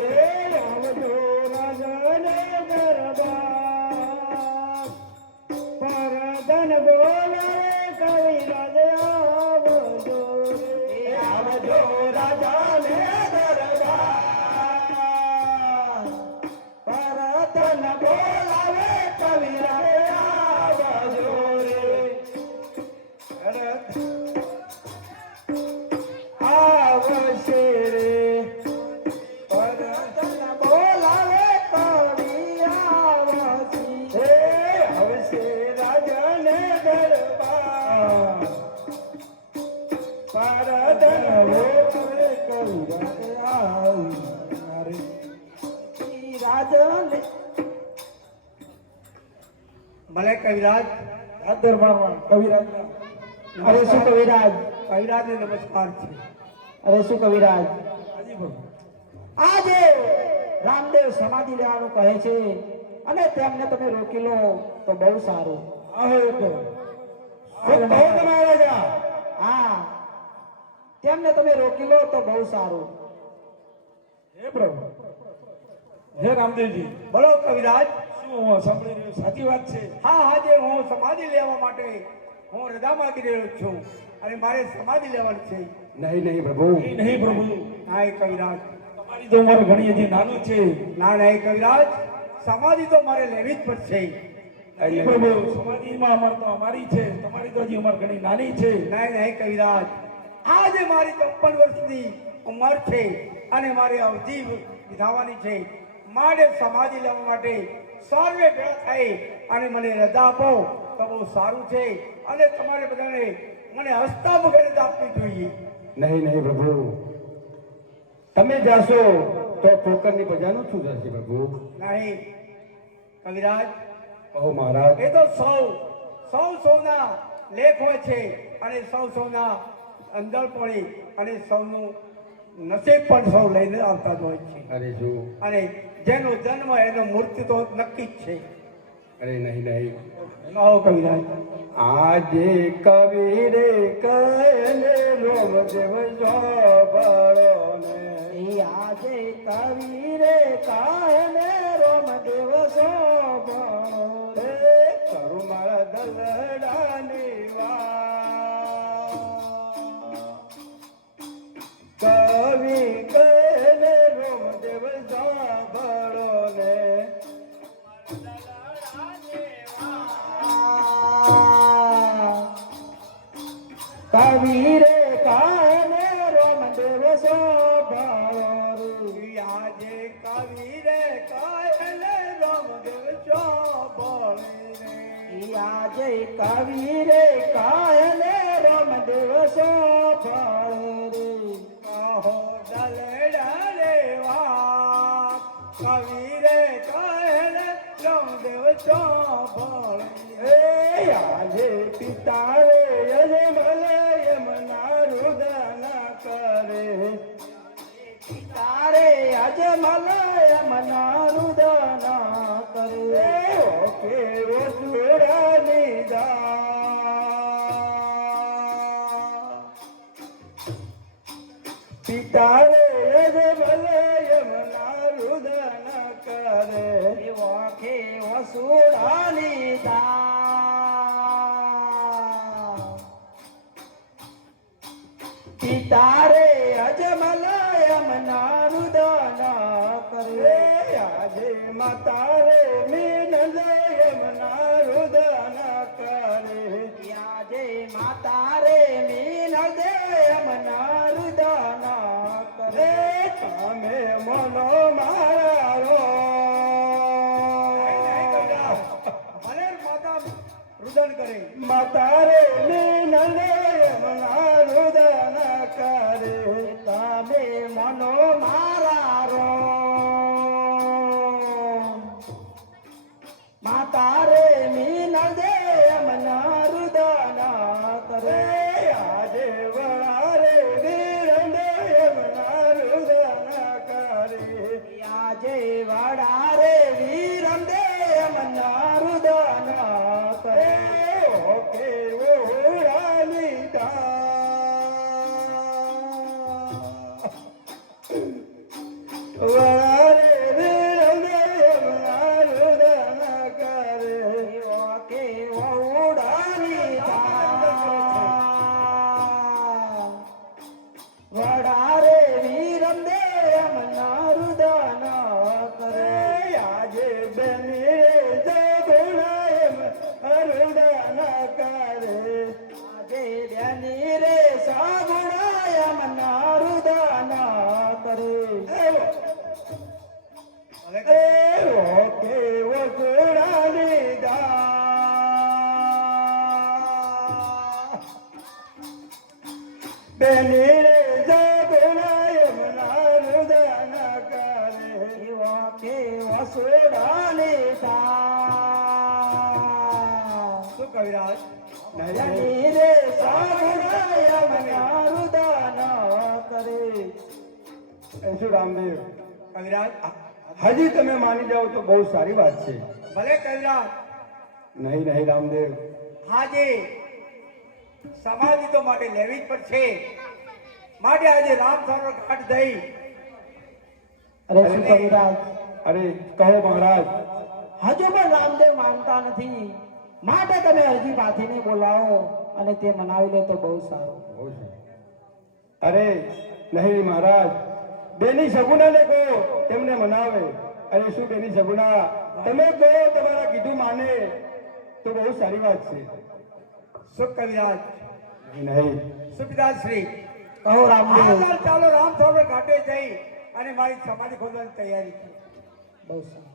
રે આવજો રાજને દરબાર પરધન બોલાવે કવિરા આવજો રે આવજો રાજાને દરબાર પરધન બોલાવે કવિરા આવજો રે આવશે રે પરધન બોલાવે કવિરા આવશે આવશે રાજને દરબાર પરધન બોલાવે કવિરા આવશે ઈ રાજને ભલે કવિરાજ દરબારમાં કવિરાજના અરે શું કવિરાજ કવિરાજને નમસ્કાર છે અરે શું કવિરાજ હાજી પ્રભુ આજે રામદેવ સમાધિ લેવાનું કહે છે અને તેમને તમે રોકી લો તો બહુ સારું આવો તો ખૂબ બહુ તમારા જા હા તેમને તમે રોકી લો તો બહુ સારું હે પ્રભુ હે રામદેવજી બોલો કવિરાજ શું હું સાંભળી રહ્યો સાચી વાત છે હા આજે હું સમાધિ લેવા માટે હું રજા માંગી રહ્યો છું અને મારે સમાધિ લેવાની છે નહીં નહીં પ્રભુ નહીં પ્રભુ હા એ કવિરાજ તમારી તો ઉંમર ઘણી હજી નાનું છે. ના નહીં કવિરાજ, સમાધિ તો મારે લેવી જ પડશે. નહીં પ્રભુ, સમાધિમાં અમર તો અમારી છે, તમારી તો હજી ઉંમર ઘણી નાની છે. નહીં નહીં કવિરાજ, આજે મારી 53 વર્ષની ઉંમર છે અને મારી અવધિ વિધાવાની છે. મારે સમાધિ લેવા માટે સર્વે ભેળા થઈ અને મને રજા આપો તો બહુ સારું છે. અને તમારે બધાને મને હસતા મુખે રજા આપવી જોઈએ. નહીં નહીં પ્રભુ, તમે જાશો તો પોકરની પ્રજાનું શું થશે પ્રભુ? નહીં કવિરાજ, કહો મહારાજ. એ તો સૌના લેખ હોય છે અને સૌના અંદર પડી અને સૌનું નસીબ પણ સૌ લઈને આવતા જ હોય છે. અરે શું? અને જેનો જન્મ એનો મૃત્યુ તો નક્કી જ છે. અરે નહીં નહીં, કહો કવિરાજ. આજે કવિરે કહેને રોમ દેવ જોબળો ને, આજે કવિરે કાને રોમ દેવ શોભનો રે. કરું મારા દલડાની વાત. કવિ કહેને રોમ દેવ જોબળો ને, કવિરે કાને રોમ દેવ શોભનો રે. આજે કવિરે કાયલે રામદેવ ચોબળી રે. આજે કવિરે કાને રોમ દેવ શોભનો રે. કહો દલડા રેવા, કવિરે કાયલે રામદેવ ચોબળી રે. એ આજે પિતાએ યજમલયમના રુદન કરે, તારે અજમલય મનારુદન કરે. ઓકે વસુરાની દા. પિતાએ યજમલયમના રુદન કરે, વખે વસુરાની દા. પિતારે અજમલય મનારુદન કરે. આજે માતારે મીનલયમના રુદન કરે, આજે માતારે મીન દેય મનારુદન કરે. તમે મનો મારો. ભલે માતા રુદન કરે. માતારે મીનલયમના રુદન કરે, તમે મનો મારા રો. માતારે મીન દેય મનારુદન કરે. આજે વરારે વીરંદયમના રુદન કરે, આજે વડારે વીરમ દેય મનારુદન કરે. ઓકે ઓરાની દા. વરારે વીરંદયમના રુદન કરે, કે વડાની વડારે વીરમ દેય મનારુદન કરે. આજે બેની જગુણાયમ અરુદન કરે, આજે બેની રે સાગુણાય મનારુદન કરે. ઓકે વસુરાની દા. બેની રે જગુણાયમના રુદન કરે, કે વસુરાની શું કવિરાજ? બેની રે સાગુણાય મનારુદન કરે. શું રામદેવ, કવિરાજ, હજી તમે માની જાઓ તો બહુ સારી વાત છે. ભલે કવિરાજ, નહીં નહીં રામદેવ, આજે સમાધિ તો માટે લેવી જ પડશે. માટે આજે રામ સરોવર ઘાટ જઈ અરે શું કવિરાજ, અરે કહો મહારાજ. હજુ પણ રામદેવ માનતા નથી. માટે તમે અરજી પાથીને બોલાવો અને તે મનાવી લે તો બહુ સારું. અરે નહીં મહારાજ, બેની સગુણાને કહો તેમને મનાવે. અને શું બેની સગુણા, તમે કહો તમારા કીધું માને તો બહુ સારી વાત છે. શુભ કવિરાજ, નહીં સુપિતાજ શ્રી, કહો રામદેવ. હાલ ચાલો રામ સરોવર ઘાટે જઈ અને મારી સમાધિ ખોદવાની તૈયારી છે. બહુ સારું.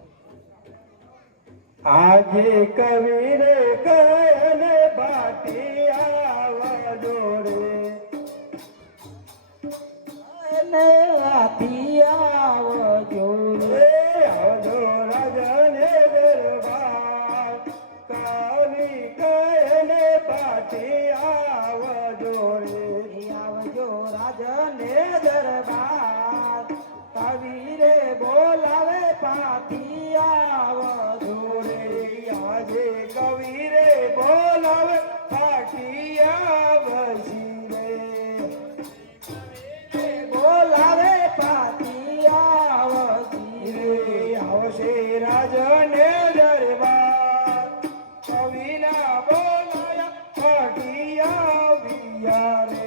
આજે કવિરે કને બાટી આવજો રે, એને આથી આવજો રે. આવજો રાજને દરબાર, કવિ કને બાટી આવજો રે. આવજો રાજને દરબાર, કવિરે બોલાવે પાછી આવજો રે. આજે કવિરે બોલાવે પાટી આવશી રે. બોલાવે પાછી આવજી રે. આવશે રાજને દરબાર, કવિના બોલાયા પાટી આવ્યા રે.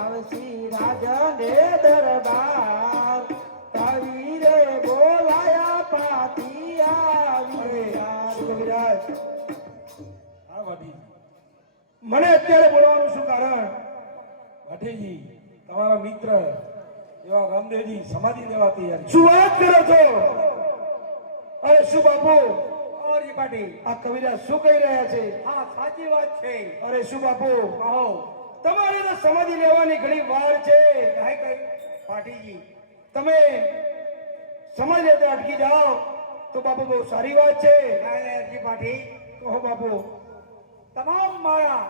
આવશી રાજને દરબાર, કવિરે બોલાયા પાછી આવ્યા રે. કવિરાજ, હા વાઢી, મને અત્યારે બોલવાનું શું કારણ? વાઢીજી તમારા મિત્ર એવા રામદેવજી સમાધિ લેવા તૈયાર છે. શું વાત કરો છો? અરે શું બાપુ, ઓર જી પાટી, આ કવિરાજ શું કહી રહ્યા છે? હા સાચી વાત છે. અરે શું બાપુ, કહો. તમારે તો સમાધિ લેવાની ઘણી વાર છે. કહે કઈ પાટીજી, તમે સમાધિ લેતા અટકી જાઓ તો બાપુ બહુ સારી વાત છે. જી પાટી, કહો બાપુ. તમામ મારા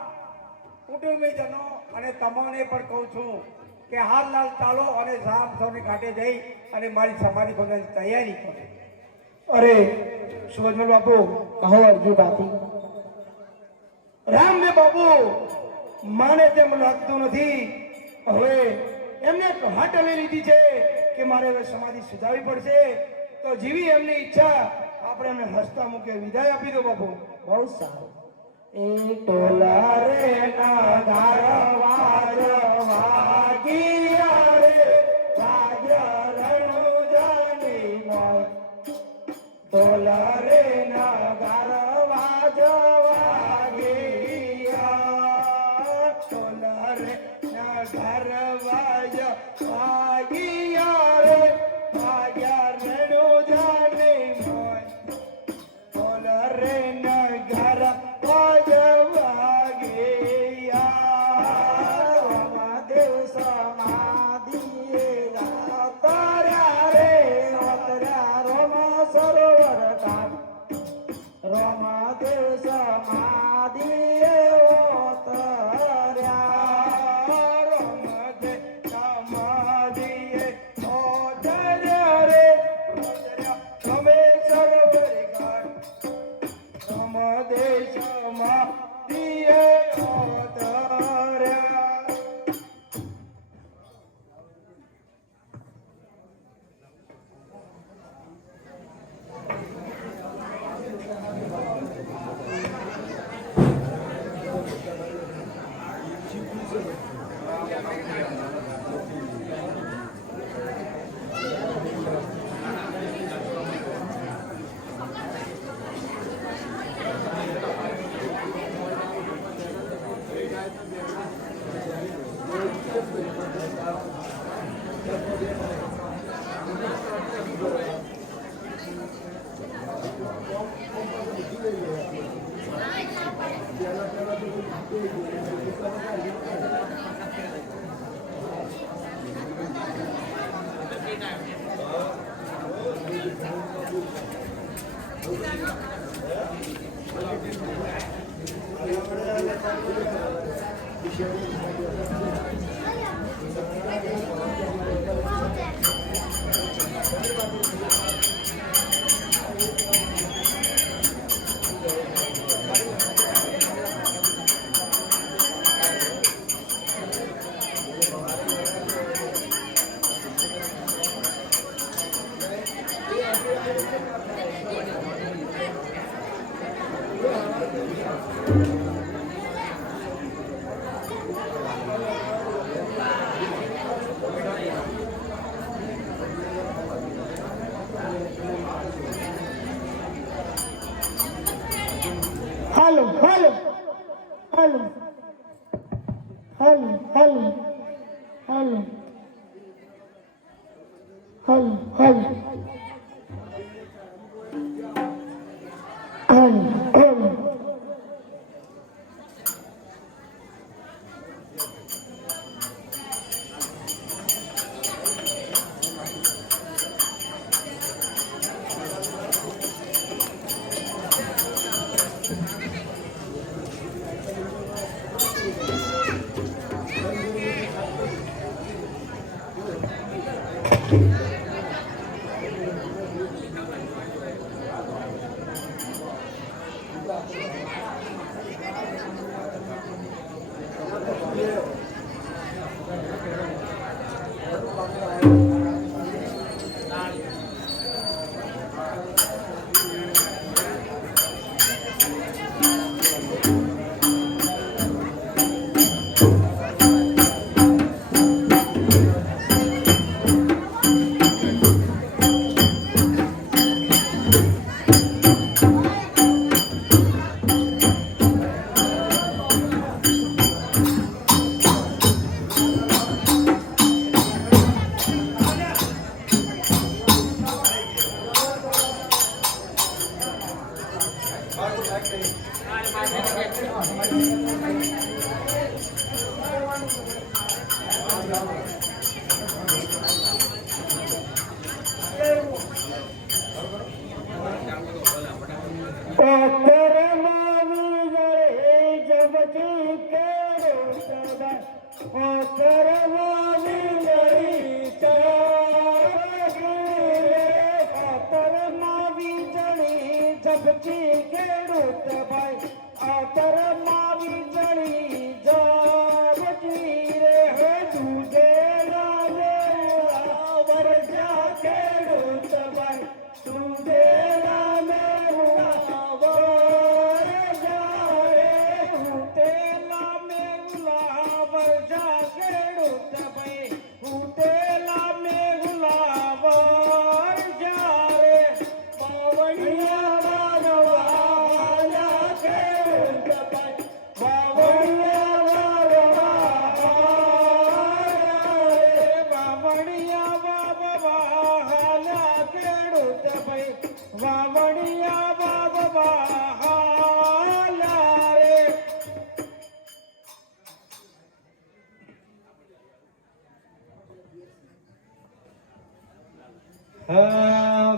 કુટુંબીજનો અને તમને પણ કહું છું કે હાલ ચાલો અને રામ સરોવર ઘાટે જઈ અને મારી સમાધિ ખોદવાની તૈયારી કરો. અરે સુભજમલ બાપુ, કહો અરજી બાતી. રામને બાપુ માને તેમ લાગતું નથી. હવે એમને હાટ લઈ લીધી છે કે મારે હવે સમાધિ સજાવવી પડશે, તો જીવી એમની ઈચ્છા, આપણે એમને હસતા મૂકે વિદાય આપી દો બાપુ. બહુ સારું. એ ટોલા રે ના ગારવા વાગિયા રે, વાગ્યા રણુજાની મોય. ટોલા રે ના ગારવા વાગિયા, ટોલા રે ના ગારવા વાગિયા રે, વાગ્યા રણુજાની મોય. ટોલા રે ના ગારવા રામદેવ સમાધિએ અવતર્યા રે. અવતર્યા રોમ સરોવર ઘાટ. રામદેવ સમાધિએ હાલો હાલો હાલો હાલો હાલો હાલો હાલો હાલો હાલો હાલો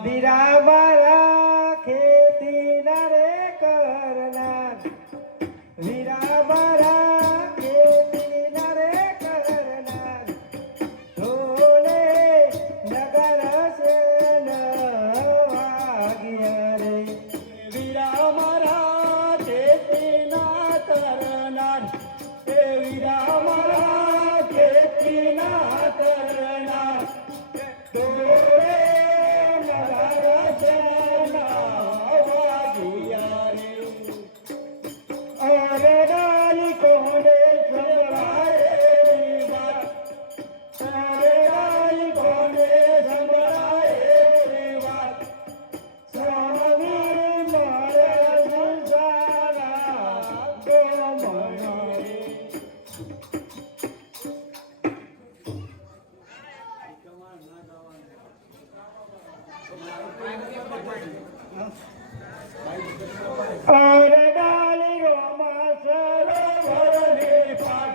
વીરા મારા ખેતી ના રે કરનાર, વીરા મારા ખેતી ના રે કરનાર, ઢોલે નગર છે વાગ્યા રે. વીરા મારા ખેતી ના કરનાર, એ વીરા મારા ખેતી ના કરનાર, ડોરે નગર છે વાગ્યા રે. અરે ડાલી કોને સંભળાય રી વાત, અરે ડાલી કોને સંભળાય રી વાત, સ્વામી મારે સંસારા ગોમણો રે. અરે ડાલી રોમા સરોવરની પાટ,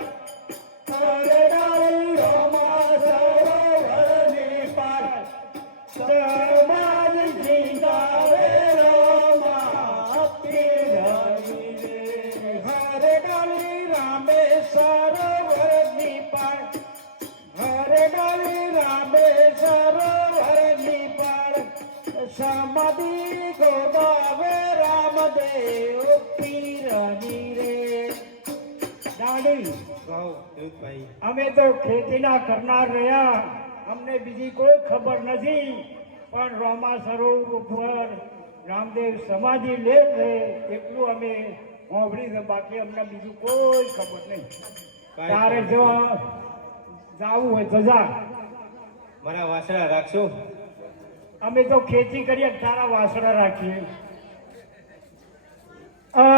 અરે ડાલી રોમા સરોવરની પાટ, સમાજ જીતાવે રોમા પીરની રે. હરે ડાલી રામે સરોવરની પાટ, હરે ડાલી રામે સરોવરની પાટ, સમાધિ ગોદાવે રામદેવ પીરની રે. દાડી વાવ દેવભાઈ, અમે તો ખેતીના કરનાર રહ્યા, અમને બીજી કોઈ ખબર નથી, પણ રોમા સરોવર ઉપર રામદેવ સમાધિ લે છે એટલું અમે સાંભળ્યું છે, બાકી અમને બીજું કોઈ ખબર નહીં. તારે જો જાવું હોય તો જા, મારા વાસણા રાખશો. અમે તો ખેતી કરીએ તારા વાસણા રાખીએ.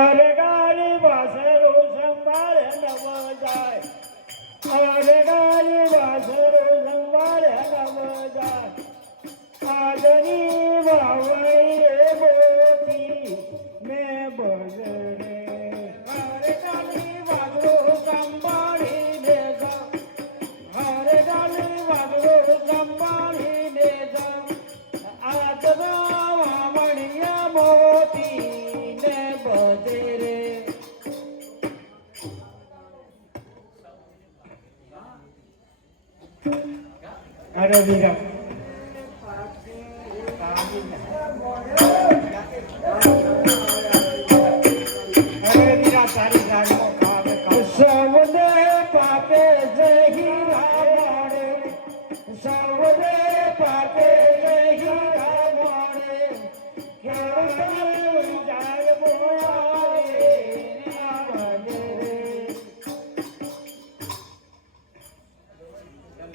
અરે ગાડી વાસરો સંભાળે નવ જાય, અરે ગાડી વાસરો સંભાળે નવ જાય, આજની વાવણી એ મોતી મેં બજરે, અરે ગાડી વાસરો સંભાળીને જા, અરે ગાડી વાસરો સંભાળીને જા, આજના વાવણીયા મોતી ને બજરે. અરે વીરા તારી ગાડીમાં ખાવે સૌને પાપે જહીરા માણે, સૌને પાપે જહીરા માણે, કેવળ જાય બોલાવે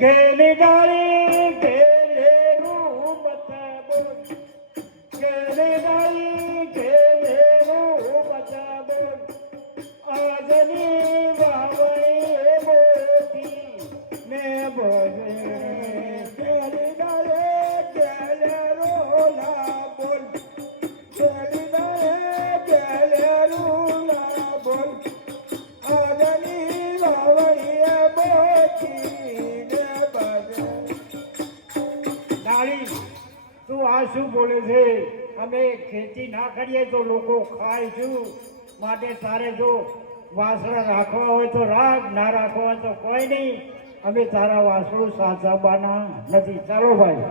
કેલી ડાળી કેલેરું મત બોલ, કેલી ડાળી કેલેરું મત બોલ, આજની વાવણી એ મોતી ને બોલે, કેલી ડાળી કેલેરું ના બોલ, કેલી ડાળી કેલેરું ના બોલ, આજની વાવણી એ મોતી. તું આ શું બોલે છે? અમે ખેતી ના કરીએ તો લોકો ખાય શું? માટે તારે જો વાસણા રાખવા હોય તો રાખ, ના રાખવા હોય તો કોઈ નહીં. અમે તારા વાસણું સાચવવાના નથી. ચાલો ભાઈ.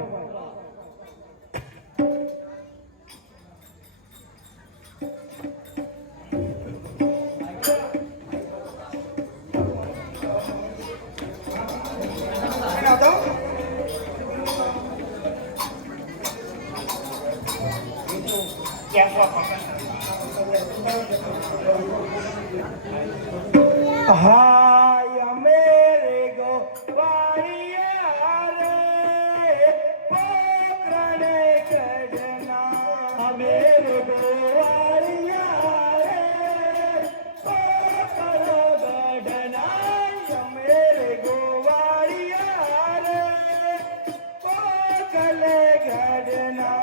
હાય અમેરિકો વાળિયા રે પોકરણે કડના, અમેરિકો વાળિયા રે પોકર ગઢના, અમેરિકો વાળિયા રે પોકર ગઢના,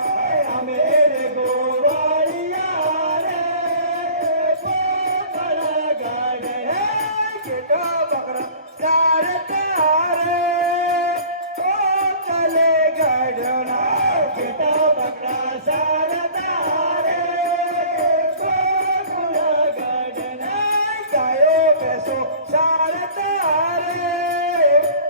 અમેરિકો વાળિયા રે પોકર ગઢના. તારે તારે ઓ કલે ગઢના, કેટા બકરા સારે તારે ગોકુળ ગઢના, ગાયો બેસો સારે તારે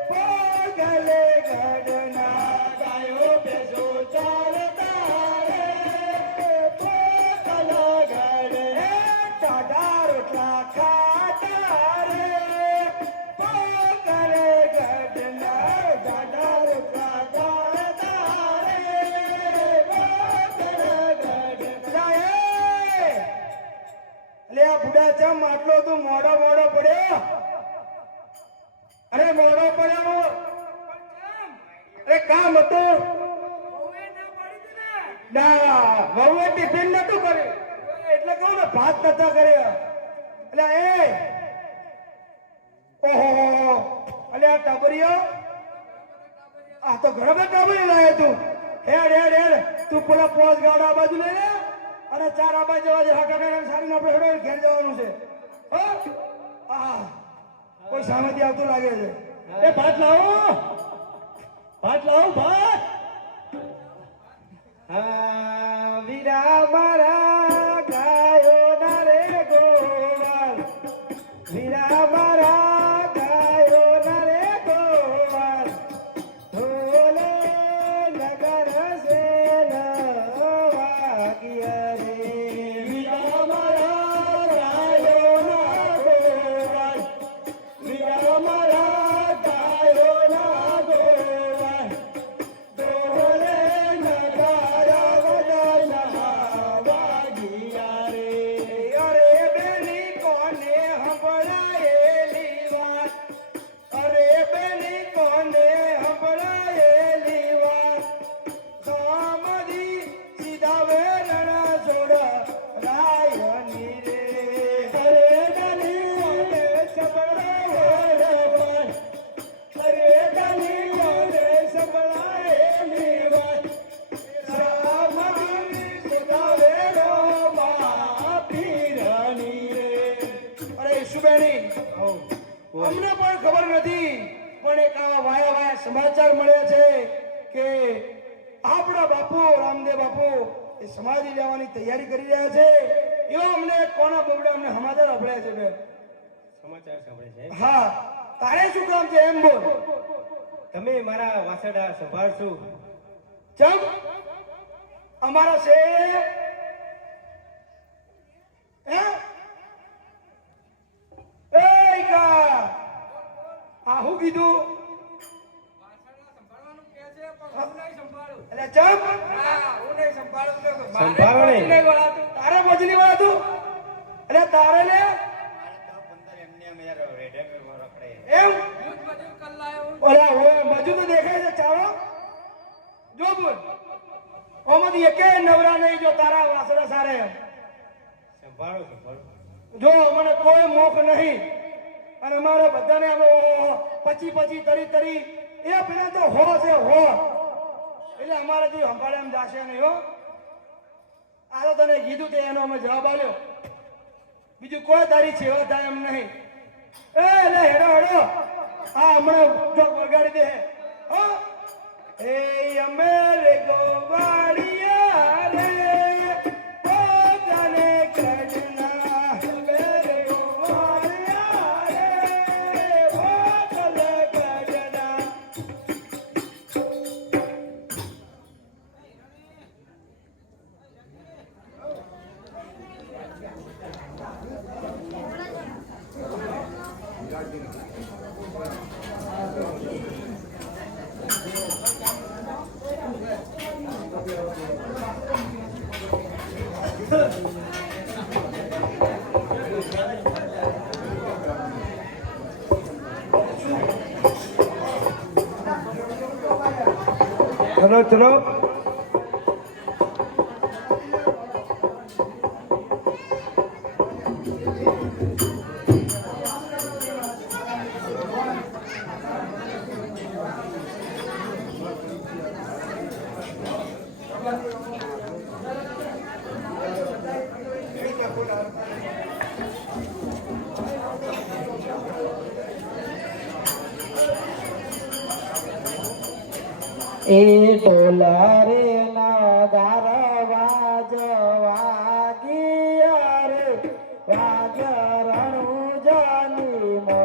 પોગલે ગઢના, ગાયો બેસો સારે તારે પોગલ ગઢ. ટાઢા રોટલા ખાતા રે પોગલે ગઢના, ટાઢા રોટલા ખાતા રે પોગલ ગઢના. અલે આ બુડા ચમ આટલો તું મોડો મોડો પડ્યો? અરે મોડો પડ્યો? અરે કામ હતું ના, વહુએ ટિફિન નતું કર્યું એટલે કહું ને, ભાત નતા કર્યા. એટલે એ ઓહો, અલે આ ટબરીઓ, આ તો ઘણા બધા ટબરી લાવે તું. હેડ હેડ હેડ, તું પેલા પોસ ગાડા બાજુ લઈ લે અને 4 આ બાજુ જવા હાકા સારી આપણે હેડો ઘેર જવાનું છે. હો આ કોઈ સામેથી આવતું લાગે છે. એ ભાત લાવો, ભાત લાવો, ભાત. હા વીરા મારા ગાયો ના રે ગોવાલ, વીરા મારા ગાયો ના રે ગોવાલ, ઢોલે નગર સે વાગ્યા રે. વીરા મારા ગાયો ના ગોવાલ, વીરા મારા ગાયો ના ગોવાલ, ઢોલે નગર વદન સમાચાર મળ્યા છે કે આપણા બાપુ રામદેવ બાપુ એ સમાધિ લેવાની તૈયારી કરી રહ્યા છે. એવો અમને કોના બબડા અમને સમાચાર સાંભળ્યા છે બેન. સમાચાર સાંભળે છે. હા, તારે શું કામ છે એમ બોલ. તમે મારા વાસડા સંભાળશો? ચમ અમારા છે હે એ કા આ હું કીધું એટલે ચમ સંભાળો ને. તારે બોજની વાત હતું એટલે તારે લે એમ ઓલા ઓય મજુ તો દેખાય છે ચાલો જો બોલ ઓમાંથી એકે નવરા નહીં જો તારા વાસડા સારે સંભાળો સંભાળો. જો મને કોઈ મોખ નહીં અને અમારે બધાને હવે પચી પચી તરી તરી એ પેલા તો હો છે હો એટલે અમારે જે સંભાળે એમ જાશે નહીં હો. આ તો તને કીધું તે એનો અમે જવાબ આપ્યો. બીજું કોઈ તારી સેવા થાય એમ નહીં. લે હેડો હેડો હા હમણાં જો વગાડી દે હો. એ અમે રે ગોવાળિયા રે પોતાને કરના અમે રે ગોવાળિયા રે પોતાને કરના. ચલો ચલો. એ ટોલા રે નગાર વાજવા રે વાજરણું જાની મય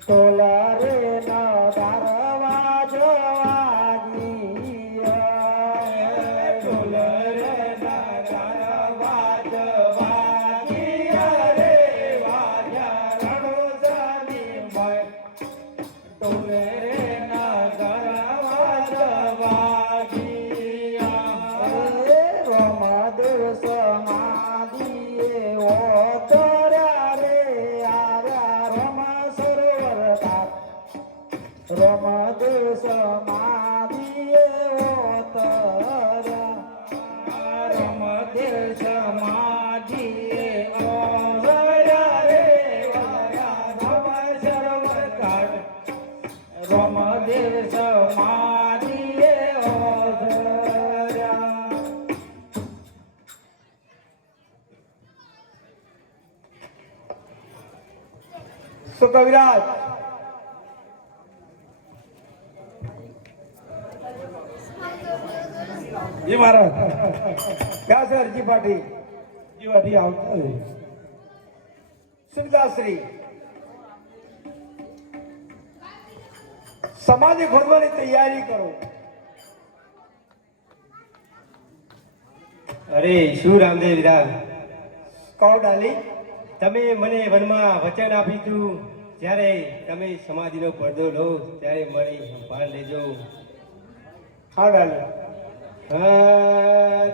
ટોલા રે નગાર વાજવા ટોલા રે નગાર વાજવા રે વાજરણું જાની મય ટોલે રે રમદેવ સમાધિએ ઓતર્યા રમદેવ સમાધિએ ઓતર્યા રે રમ સરોવર કાઢ રમદેવ સમાધિએ ઓતર્યા. તો કવિરાજ જી મહારાજ. ક્યાં છે અરજી પાટી જી વાટી આવતા રહે. સુરદાસશ્રી સમાધિ ખોદવાની તૈયારી કરો. અરે શું રામદેવ વિરા, કહો ડાલી. તમે મને વનમાં વચન આપ્યું હતું જ્યારે તમે સમાધિનો પડદો લો ત્યારે મારી સંભાળ લેજો. હા ડાલી.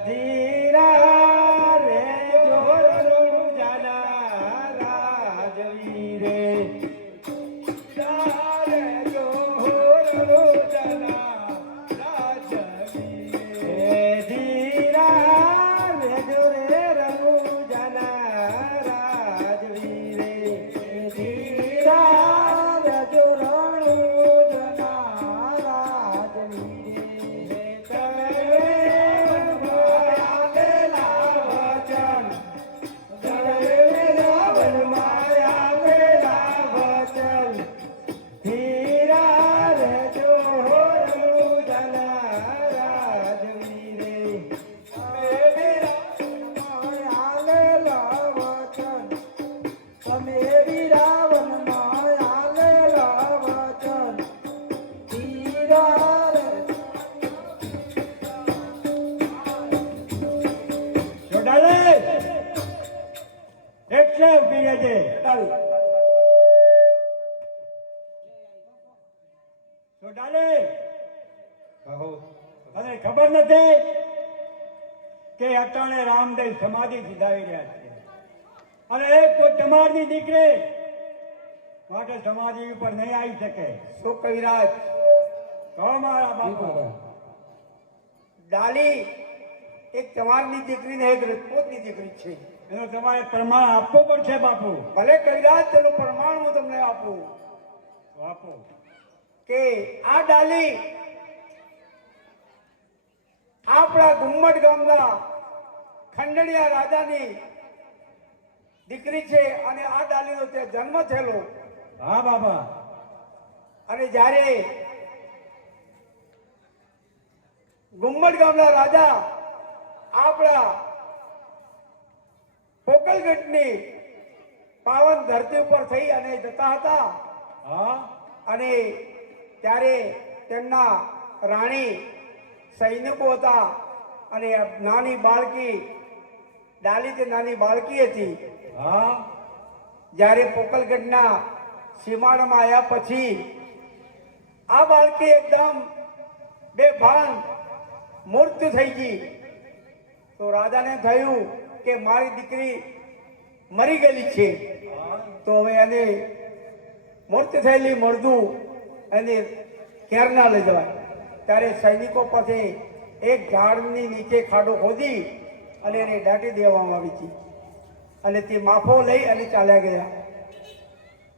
ધીરા રે જોરણું જાના રાજવીરે રે જોરણું જાના રાજવીરે ધીરા રે જોરે રણું જાના રાજવીરે ધીરા રે જોરણું જાના રાજવીરે બતાવી. તો ડાલી, કહો. મને ખબર નથી કે અટાણે રામદેવ સમાધિ સિધાવી રહ્યા છે અને એક તો તમારી દીકરી માટે સમાધિ ઉપર નહીં આવી શકે. શું કવિરાજ કહો મારા બાપુ. ડાલી એક ચમારની દીકરી ને એક રજપૂતની દીકરી છે. એનું તમારે પ્રમાણ આપવું પડશે બાપુ. ભલે કવિરાજ તેનું પ્રમાણ હું તમને આપું બાપુ કે આ ડાલી આપણા ગુમ્મટ ગામના ખંડણીયા રાજાની દીકરી છે અને આ ડાલીનો તે જન્મ થયેલો. હા બાબા. અને જ્યારે ગુમ્મટ ગામના રાજા આપણા પોકલગઢની પાવન ધરતી ઉપર થઈ અને જતા હતા હા અને ત્યારે તેમના રાણી સૈનિકો હતા અને નાની બાળકી ડાલી તે નાની બાળકી હતી. હા જ્યારે પોકલગઢના સીમાડામાં આવ્યા પછી આ બાળકી એકદમ બેભાન મૃત્યુ થઈ ગઈ. તો રાજાને થયું કે મારી દીકરી મરી ગયેલી છે, તો હવે એને મૃત્યુ થયેલી મળદું એને ઘેર ના લઈ જવાય. ત્યારે સૈનિકો પાસે એક ઝાડની નીચે ખાડો ખોદી અને એને દાટી દેવામાં આવી હતી અને તે માફો લઈ અને ચાલ્યા ગયા.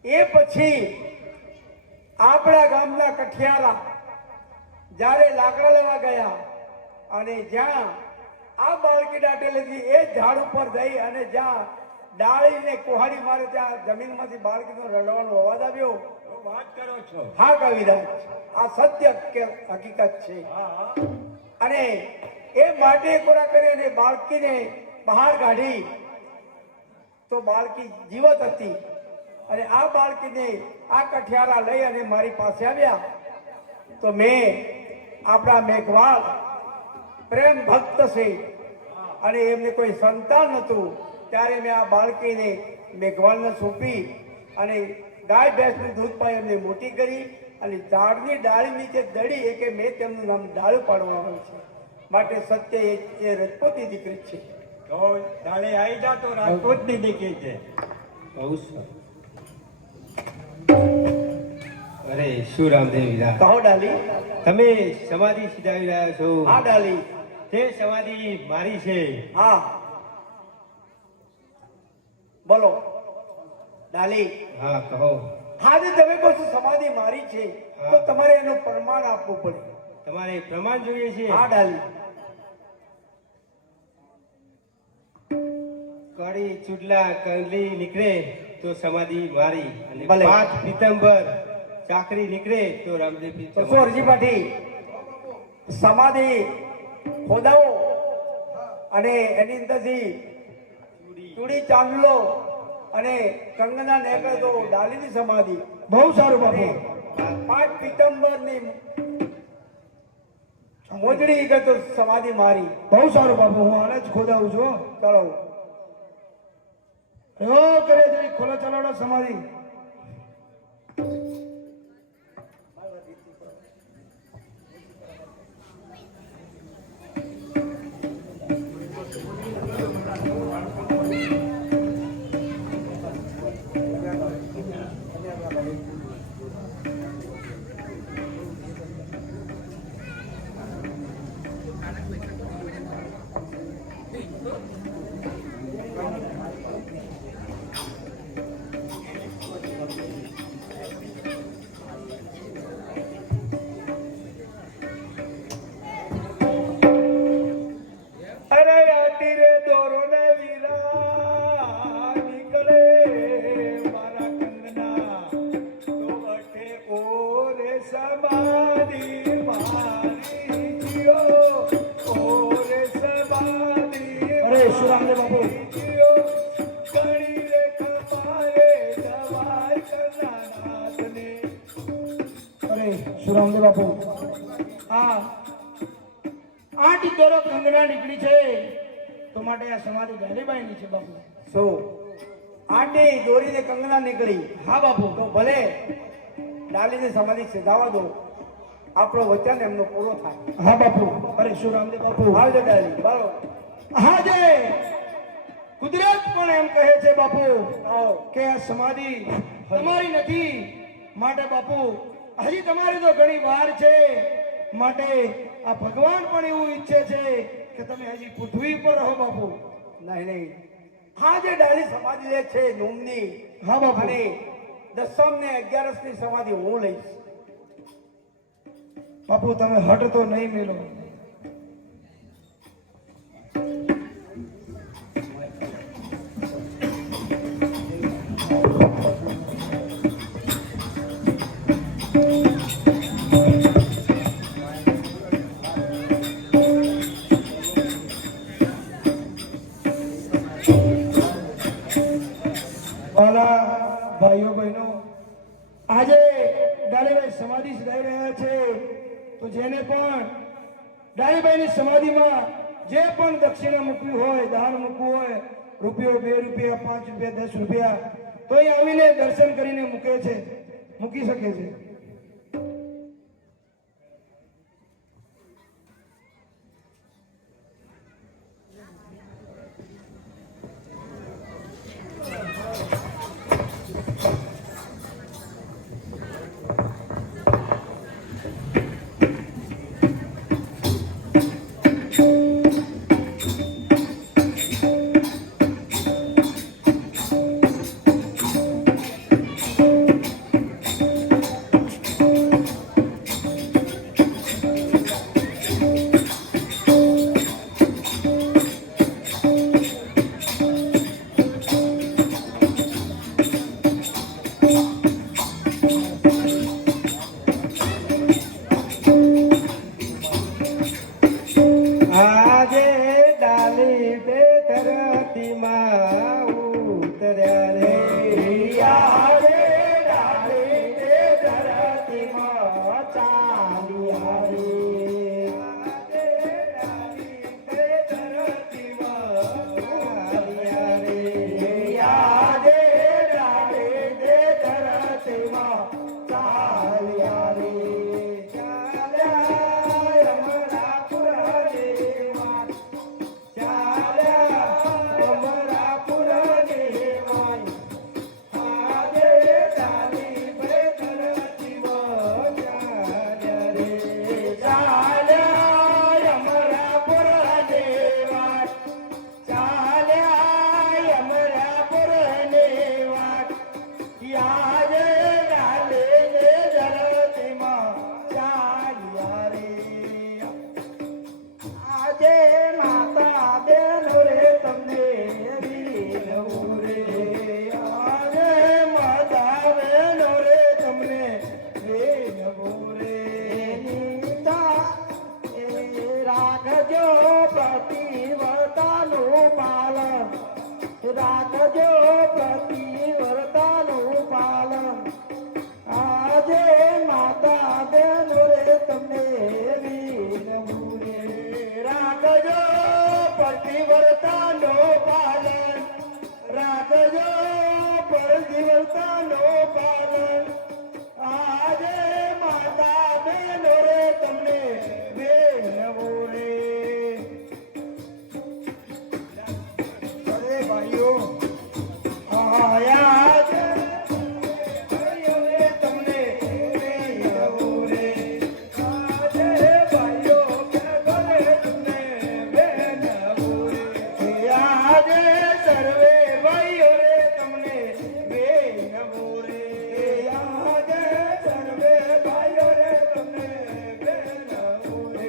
એ પછી આપણા ગામના કઠિયારા જ્યારે લાકડા લેવા ગયા અને જ્યાં આ બાળકી દાટેલી હતી એ ઝાડ ઉપર જઈ અને જ્યાં ડાળીને કુહાડી મારે ત્યાં જમીનમાંથી બાળકીનો રડવાનો અવાજ આવ્યો. શું વાત કરો છો? હા કવિરાજ, આ સત્ય કે હકીકત છે. હા અને એ માટે કોરા કરી અને બાળકીને બહાર કાઢી તો બાળકી જીવત હતી અને આ બાળકીને આ કઠિયારા લઈ અને મારી પાસે આવ્યા. તો મેં આપણા મેઘવાળ પ્રેમ ભક્ત છે અને એમને કોઈ સંતાન નહોતું, ત્યારે મેં આ બાળકીને મેઘવાળને સોંપી અને ગાય ભેંસનું દૂધ પાઈ એમને મોટી કરી અને ઝાડની ડાળી નીચે દડી એ કે મેં તેમનું નામ ડાળું પાડવામાં આવ્યું છે. માટે સત્ય એ રજપૂતની દીકરી છે. તો ડાળી આવી જા તો રાજપૂતની દીકરી છે. બહુ સરસ. અરે શું રામદેવ વીરા, કહો ડાલી. તમે સમાધિ સિધાવી રહ્યા છો. હા ડાલી. તે સમાધિ મારી છે. હા બોલો ડાલી. હા કહો. આજે તમે કહો છો સમાધિ મારી છે તો તમારે એનું પ્રમાણ આપવું પડે. તમારે પ્રમાણ જોઈએ છે? હા ડાલી. કડી ચૂડલા કંડલી નીકળે તો સમાધિ મારી અને ભલે. 5 પીતંબર ચાકરી નીકળે તો રામદેવ પીર તો શું અરજી પાઠી સમાધિ ખોદાવો અને એની અંદરથી ચૂડી ચાંદલો અને કંગના નીકળે તો ડાલીની સમાધિ. બહુ સારું બાપુ. અને 5 પીતંબરની મોજડી કે તો સમાધિ મારી. બહુ સારું બાપુ, હું આને જ ખોદાવું છું. ચલો એવો કરે છે ખોલો ચલાડો સમાધિ. અરે આટી રે દોરો ને વીરા નીકળે મારા કંગના તો અઠે ઓરે સમાધિ મારી જીઓ ઓરે સમાધિ. અરે શું રામદેવ બાપુ. જીઓ કણી રે કમારે દવાઈ કરનાથને. અરે શું રામદેવ બાપુ. હા આઠ દોરો કંગના નીકળી છે તો માટે આ સમાધિ ગાલીબાઈની છે બાપુ. શું આંટી દોરીને કંગના નીકળી. હા બાપુ. તો ભલે ડાલીની સમાધિ સજાવા દો, આપણો વચન એમનો પૂરો થાય. હા બાપુ. અરે શું રામદેવ બાપુ. હાલજો ડાલી. બરોબર. હાજે કુદરત પણ એમ કહે છે બાપુ આવો. કે આ સમાધિ તમારી નથી, માટે બાપુ હજી તમારી તો ઘણી વાર છે, માટે આ ભગવાન પણ એવું ઈચ્છે છે કે તમે હજી પૃથ્વી પર રહો બાપુ. નહીં નહીં, આ જે ડાલી સમાધિ લે છે નોમની, હા બાપુ. અને 10મ ને 11મી સમાધિ હું લઈશ. બાપુ તમે હટ તો નહીં મેલો. વાલા ભાઈઓ બહેનો, આજે ડાળીભાઈ સમાધિ સજાઈ રહ્યા છે, તો જેને પણ ડાળીભાઈની સમાધિમાં જે પણ દક્ષિણા મૂકવી હોય, દાન મૂકવું હોય, રૂપિયો, 2 રૂપિયા, 5 રૂપિયા, 10 રૂપિયા, તો એ આવીને દર્શન કરીને મૂકે છે, મૂકી શકે છે. આજે ડાલી બે ધરતીમાં ઉતર્યા રે. આજે ડાળી તે ધરતીમાં ચાલ્યા રે. આજે ડાલી બે ધરતીમાં ઉતર્યા રે. આજે ડાળી તે ધરતીમાં ચાલ્યા રે. રાખજો પ્રતિવ્રતાનું પાલન. આજે માતા બેનો રે તમને વિનવું રે. રાખજો પ્રતિવ્રતાનું પાલન, રાખજો પ્રતિવ્રતાનું પાલન. આજે માતા બેનો રે તમને વિનવું રે. ભાઈઓ આયા છે ભાઈઓને તમને વિનવું રે. આજે ભાઈઓ કે ભલે તમને વિનવું રે. આજે સર્વે ભાઈઓ રે તમને વિનવું રે. આજે સર્વે ભાઈઓ રે તમને વિનવું રે.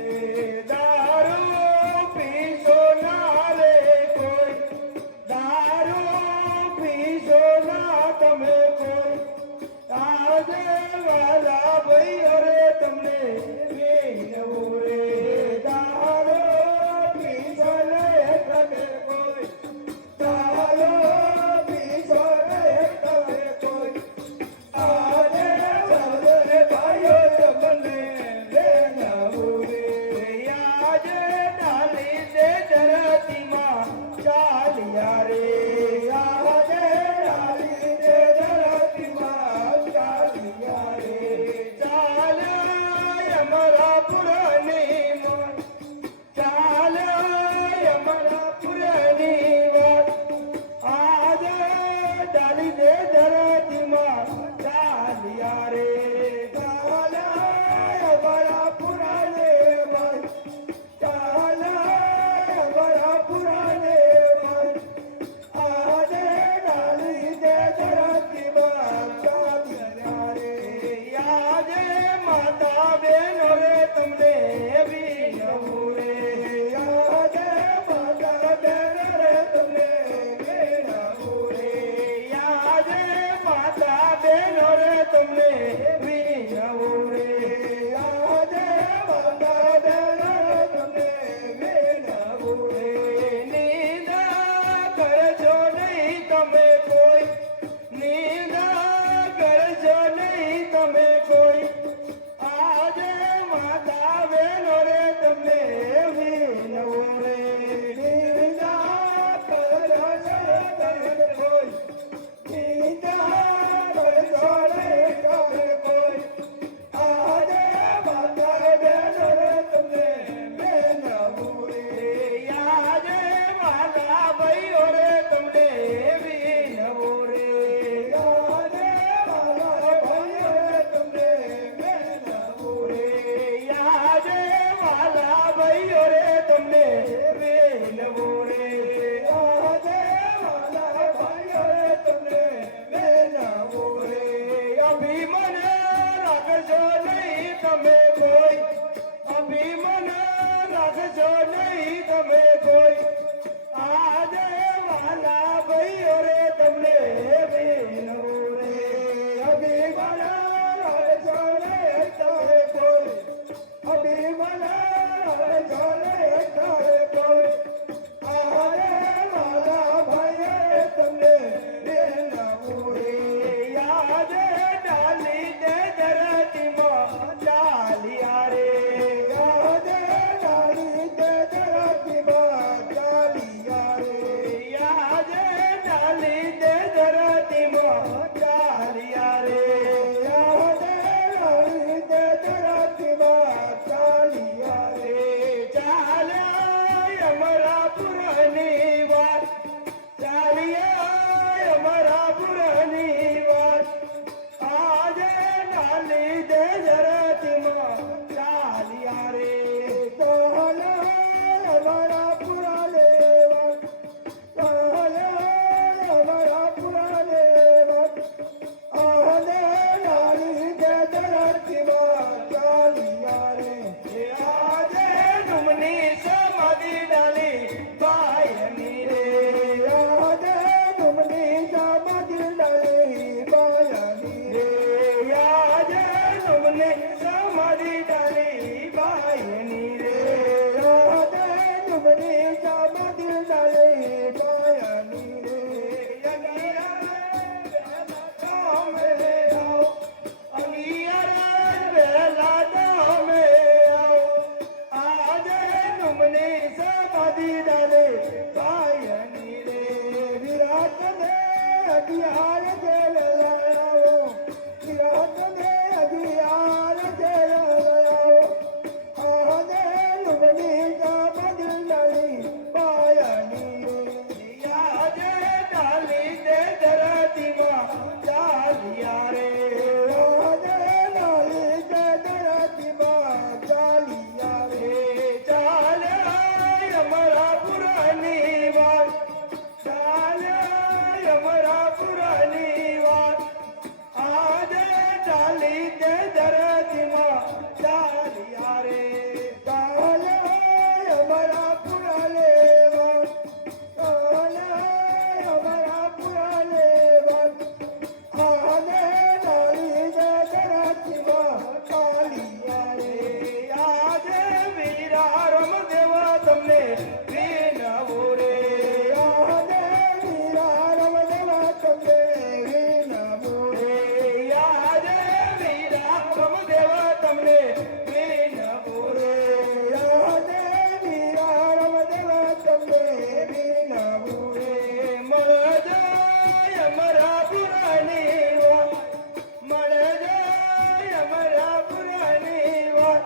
પુરની વાત ચાલિયા અમારા પુરની વાત આજે ડાલી દે ધરતીમાં ચાલિયા રે અમારા પુરા લેવા અમારા પુરા લેવા આને લાલી દે ધરતીમાં ચાલિયા રે આજે ડુમની સમાધિ ડાલી બાયની રે આજે ડુમની સમાધિ ડાલી બાયની રે આજે ડુમની સમાધિ ડાલી બાયની રે આજે ડુમની સમાધિ ડાલી બાયની રે વિરાટ ને અગિયાર જલાવો વિરાટ ને અગિયાર જલાવો આને લુમની સમાધિ ડાલી બાયની રે આને લાલી દે ધરતીમાં ચાલિયા રે કાલે અમારા પુરા લેવા કાલે અમારા પુરા લેવા આને ડાલી દે ધરતીમાં ચાલિયા રે આજે વીરા રમદેવ તમને વિનવો રે આને વીરા રમદેવા તમને વિનમો રે આજે વીરા રમદેવ તમને વિનવો રે આને વીરા રમદેવા તમને વિનમો રે મળજો અમારા પુરાની વાત મળજો અમારા પુરાની વાત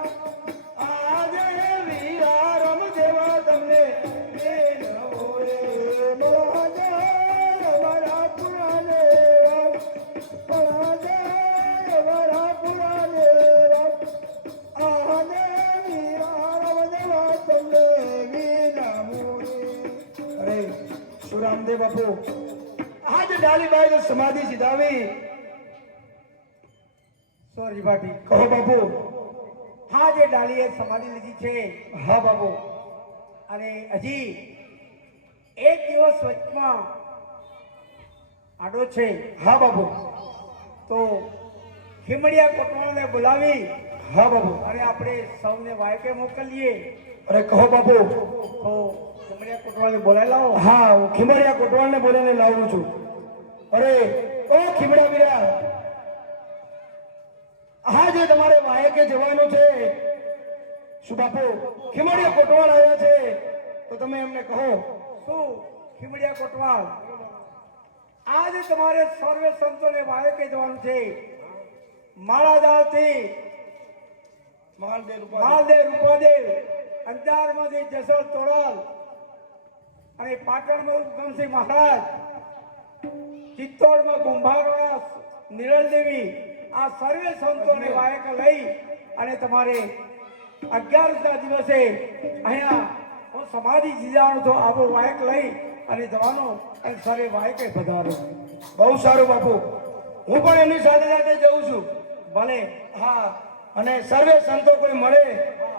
આજે વીરા રમદેવ તમને વિનવો રે અમારા પુરા લેવા અમારા પુરા લેવા આને વીરા રમદેવા તમને વિનમો રે અરે શું રામદેવ બાપુ આજ ડાલીબાઈ જો સમાધિ સીધાવી સોરી ભાટી કહો બાપુ હા જે ડાલીએ સમાધિ લીધી છે હા બાપુ અને હજી એક દિવસ વચમાં આડો છે હા બાપુ તો ખીમડિયા કોટવાળને બોલાવી હા બાપુ અને આપણે સૌને વાયકે મોકલીએ અરે કહો બાપુ તો ખીમડિયા કોટવાળને બોલાવી લાવો હા હું ખીમડિયા કોટવાલને બોલીને લાવું છું અરે ઓ ખીમડા વીરા આજે તમારે વાયકે જવાનું છે શું બાપુ ખીમડિયા કોટવાલ આવ્યા છે તો તમે એમને કહો શું ખીમડિયા કોટવાળ આજે તમારે સર્વે સંતોને વાયકે જવાનું છે માળાદારથી મહાદેવ મહાદેવ રૂપાદેવ અંજારમાંથી જસોલ તોડલ અને પાટણમાં ઉત્તમસિંહ મહારાજ ચિત્તોડમાં કુંભારવાળા નિરલ દેવી આ સર્વે સંતોને વાયક લઈ અને તમારે 11ના દિવસે અહીંયા હું સમાધિ જીજાણો તો આવો વાયક લઈ અને જવાનો અને સર્વે વાયકે પધારો બહુ સારું બાપુ હું પણ એમની સાથે સાથે જઉં છું ભલે હા અને સર્વે સંતો કોઈ મળે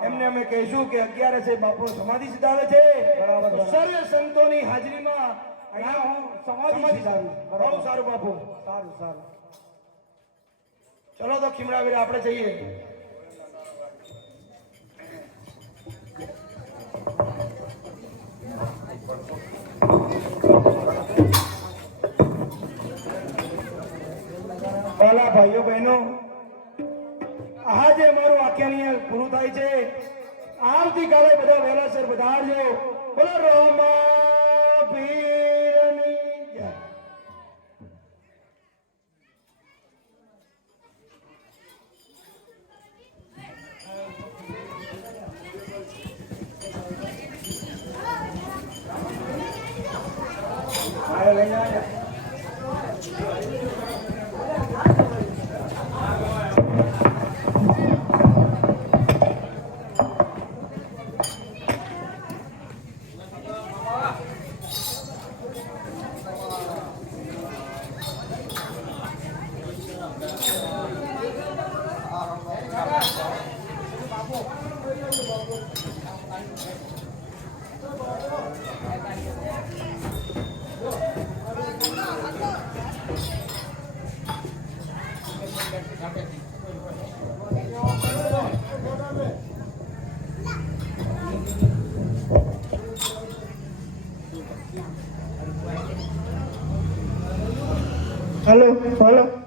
એમને અમે કહીશું કે 11 છે બાપુ સમાધિ સીધાવે છે બરાબર, બરાબર. સર્વે સંતોની હાજરીમાં અહીંયા હું સમાધિ સીધાવું. બહુ સારું બાપુ સારું સારું ચલો તો ખીમડા વીરા આપણે જઈએ વાલા ભાઈઓ બહેનો આજે મારું આખ્યાન પૂરું થાય છે આવતીકાલે બધા વહેલાસર પધારજો બોલો રોમા પીરની જય. મારે લઈને આવ્યા. Hello hello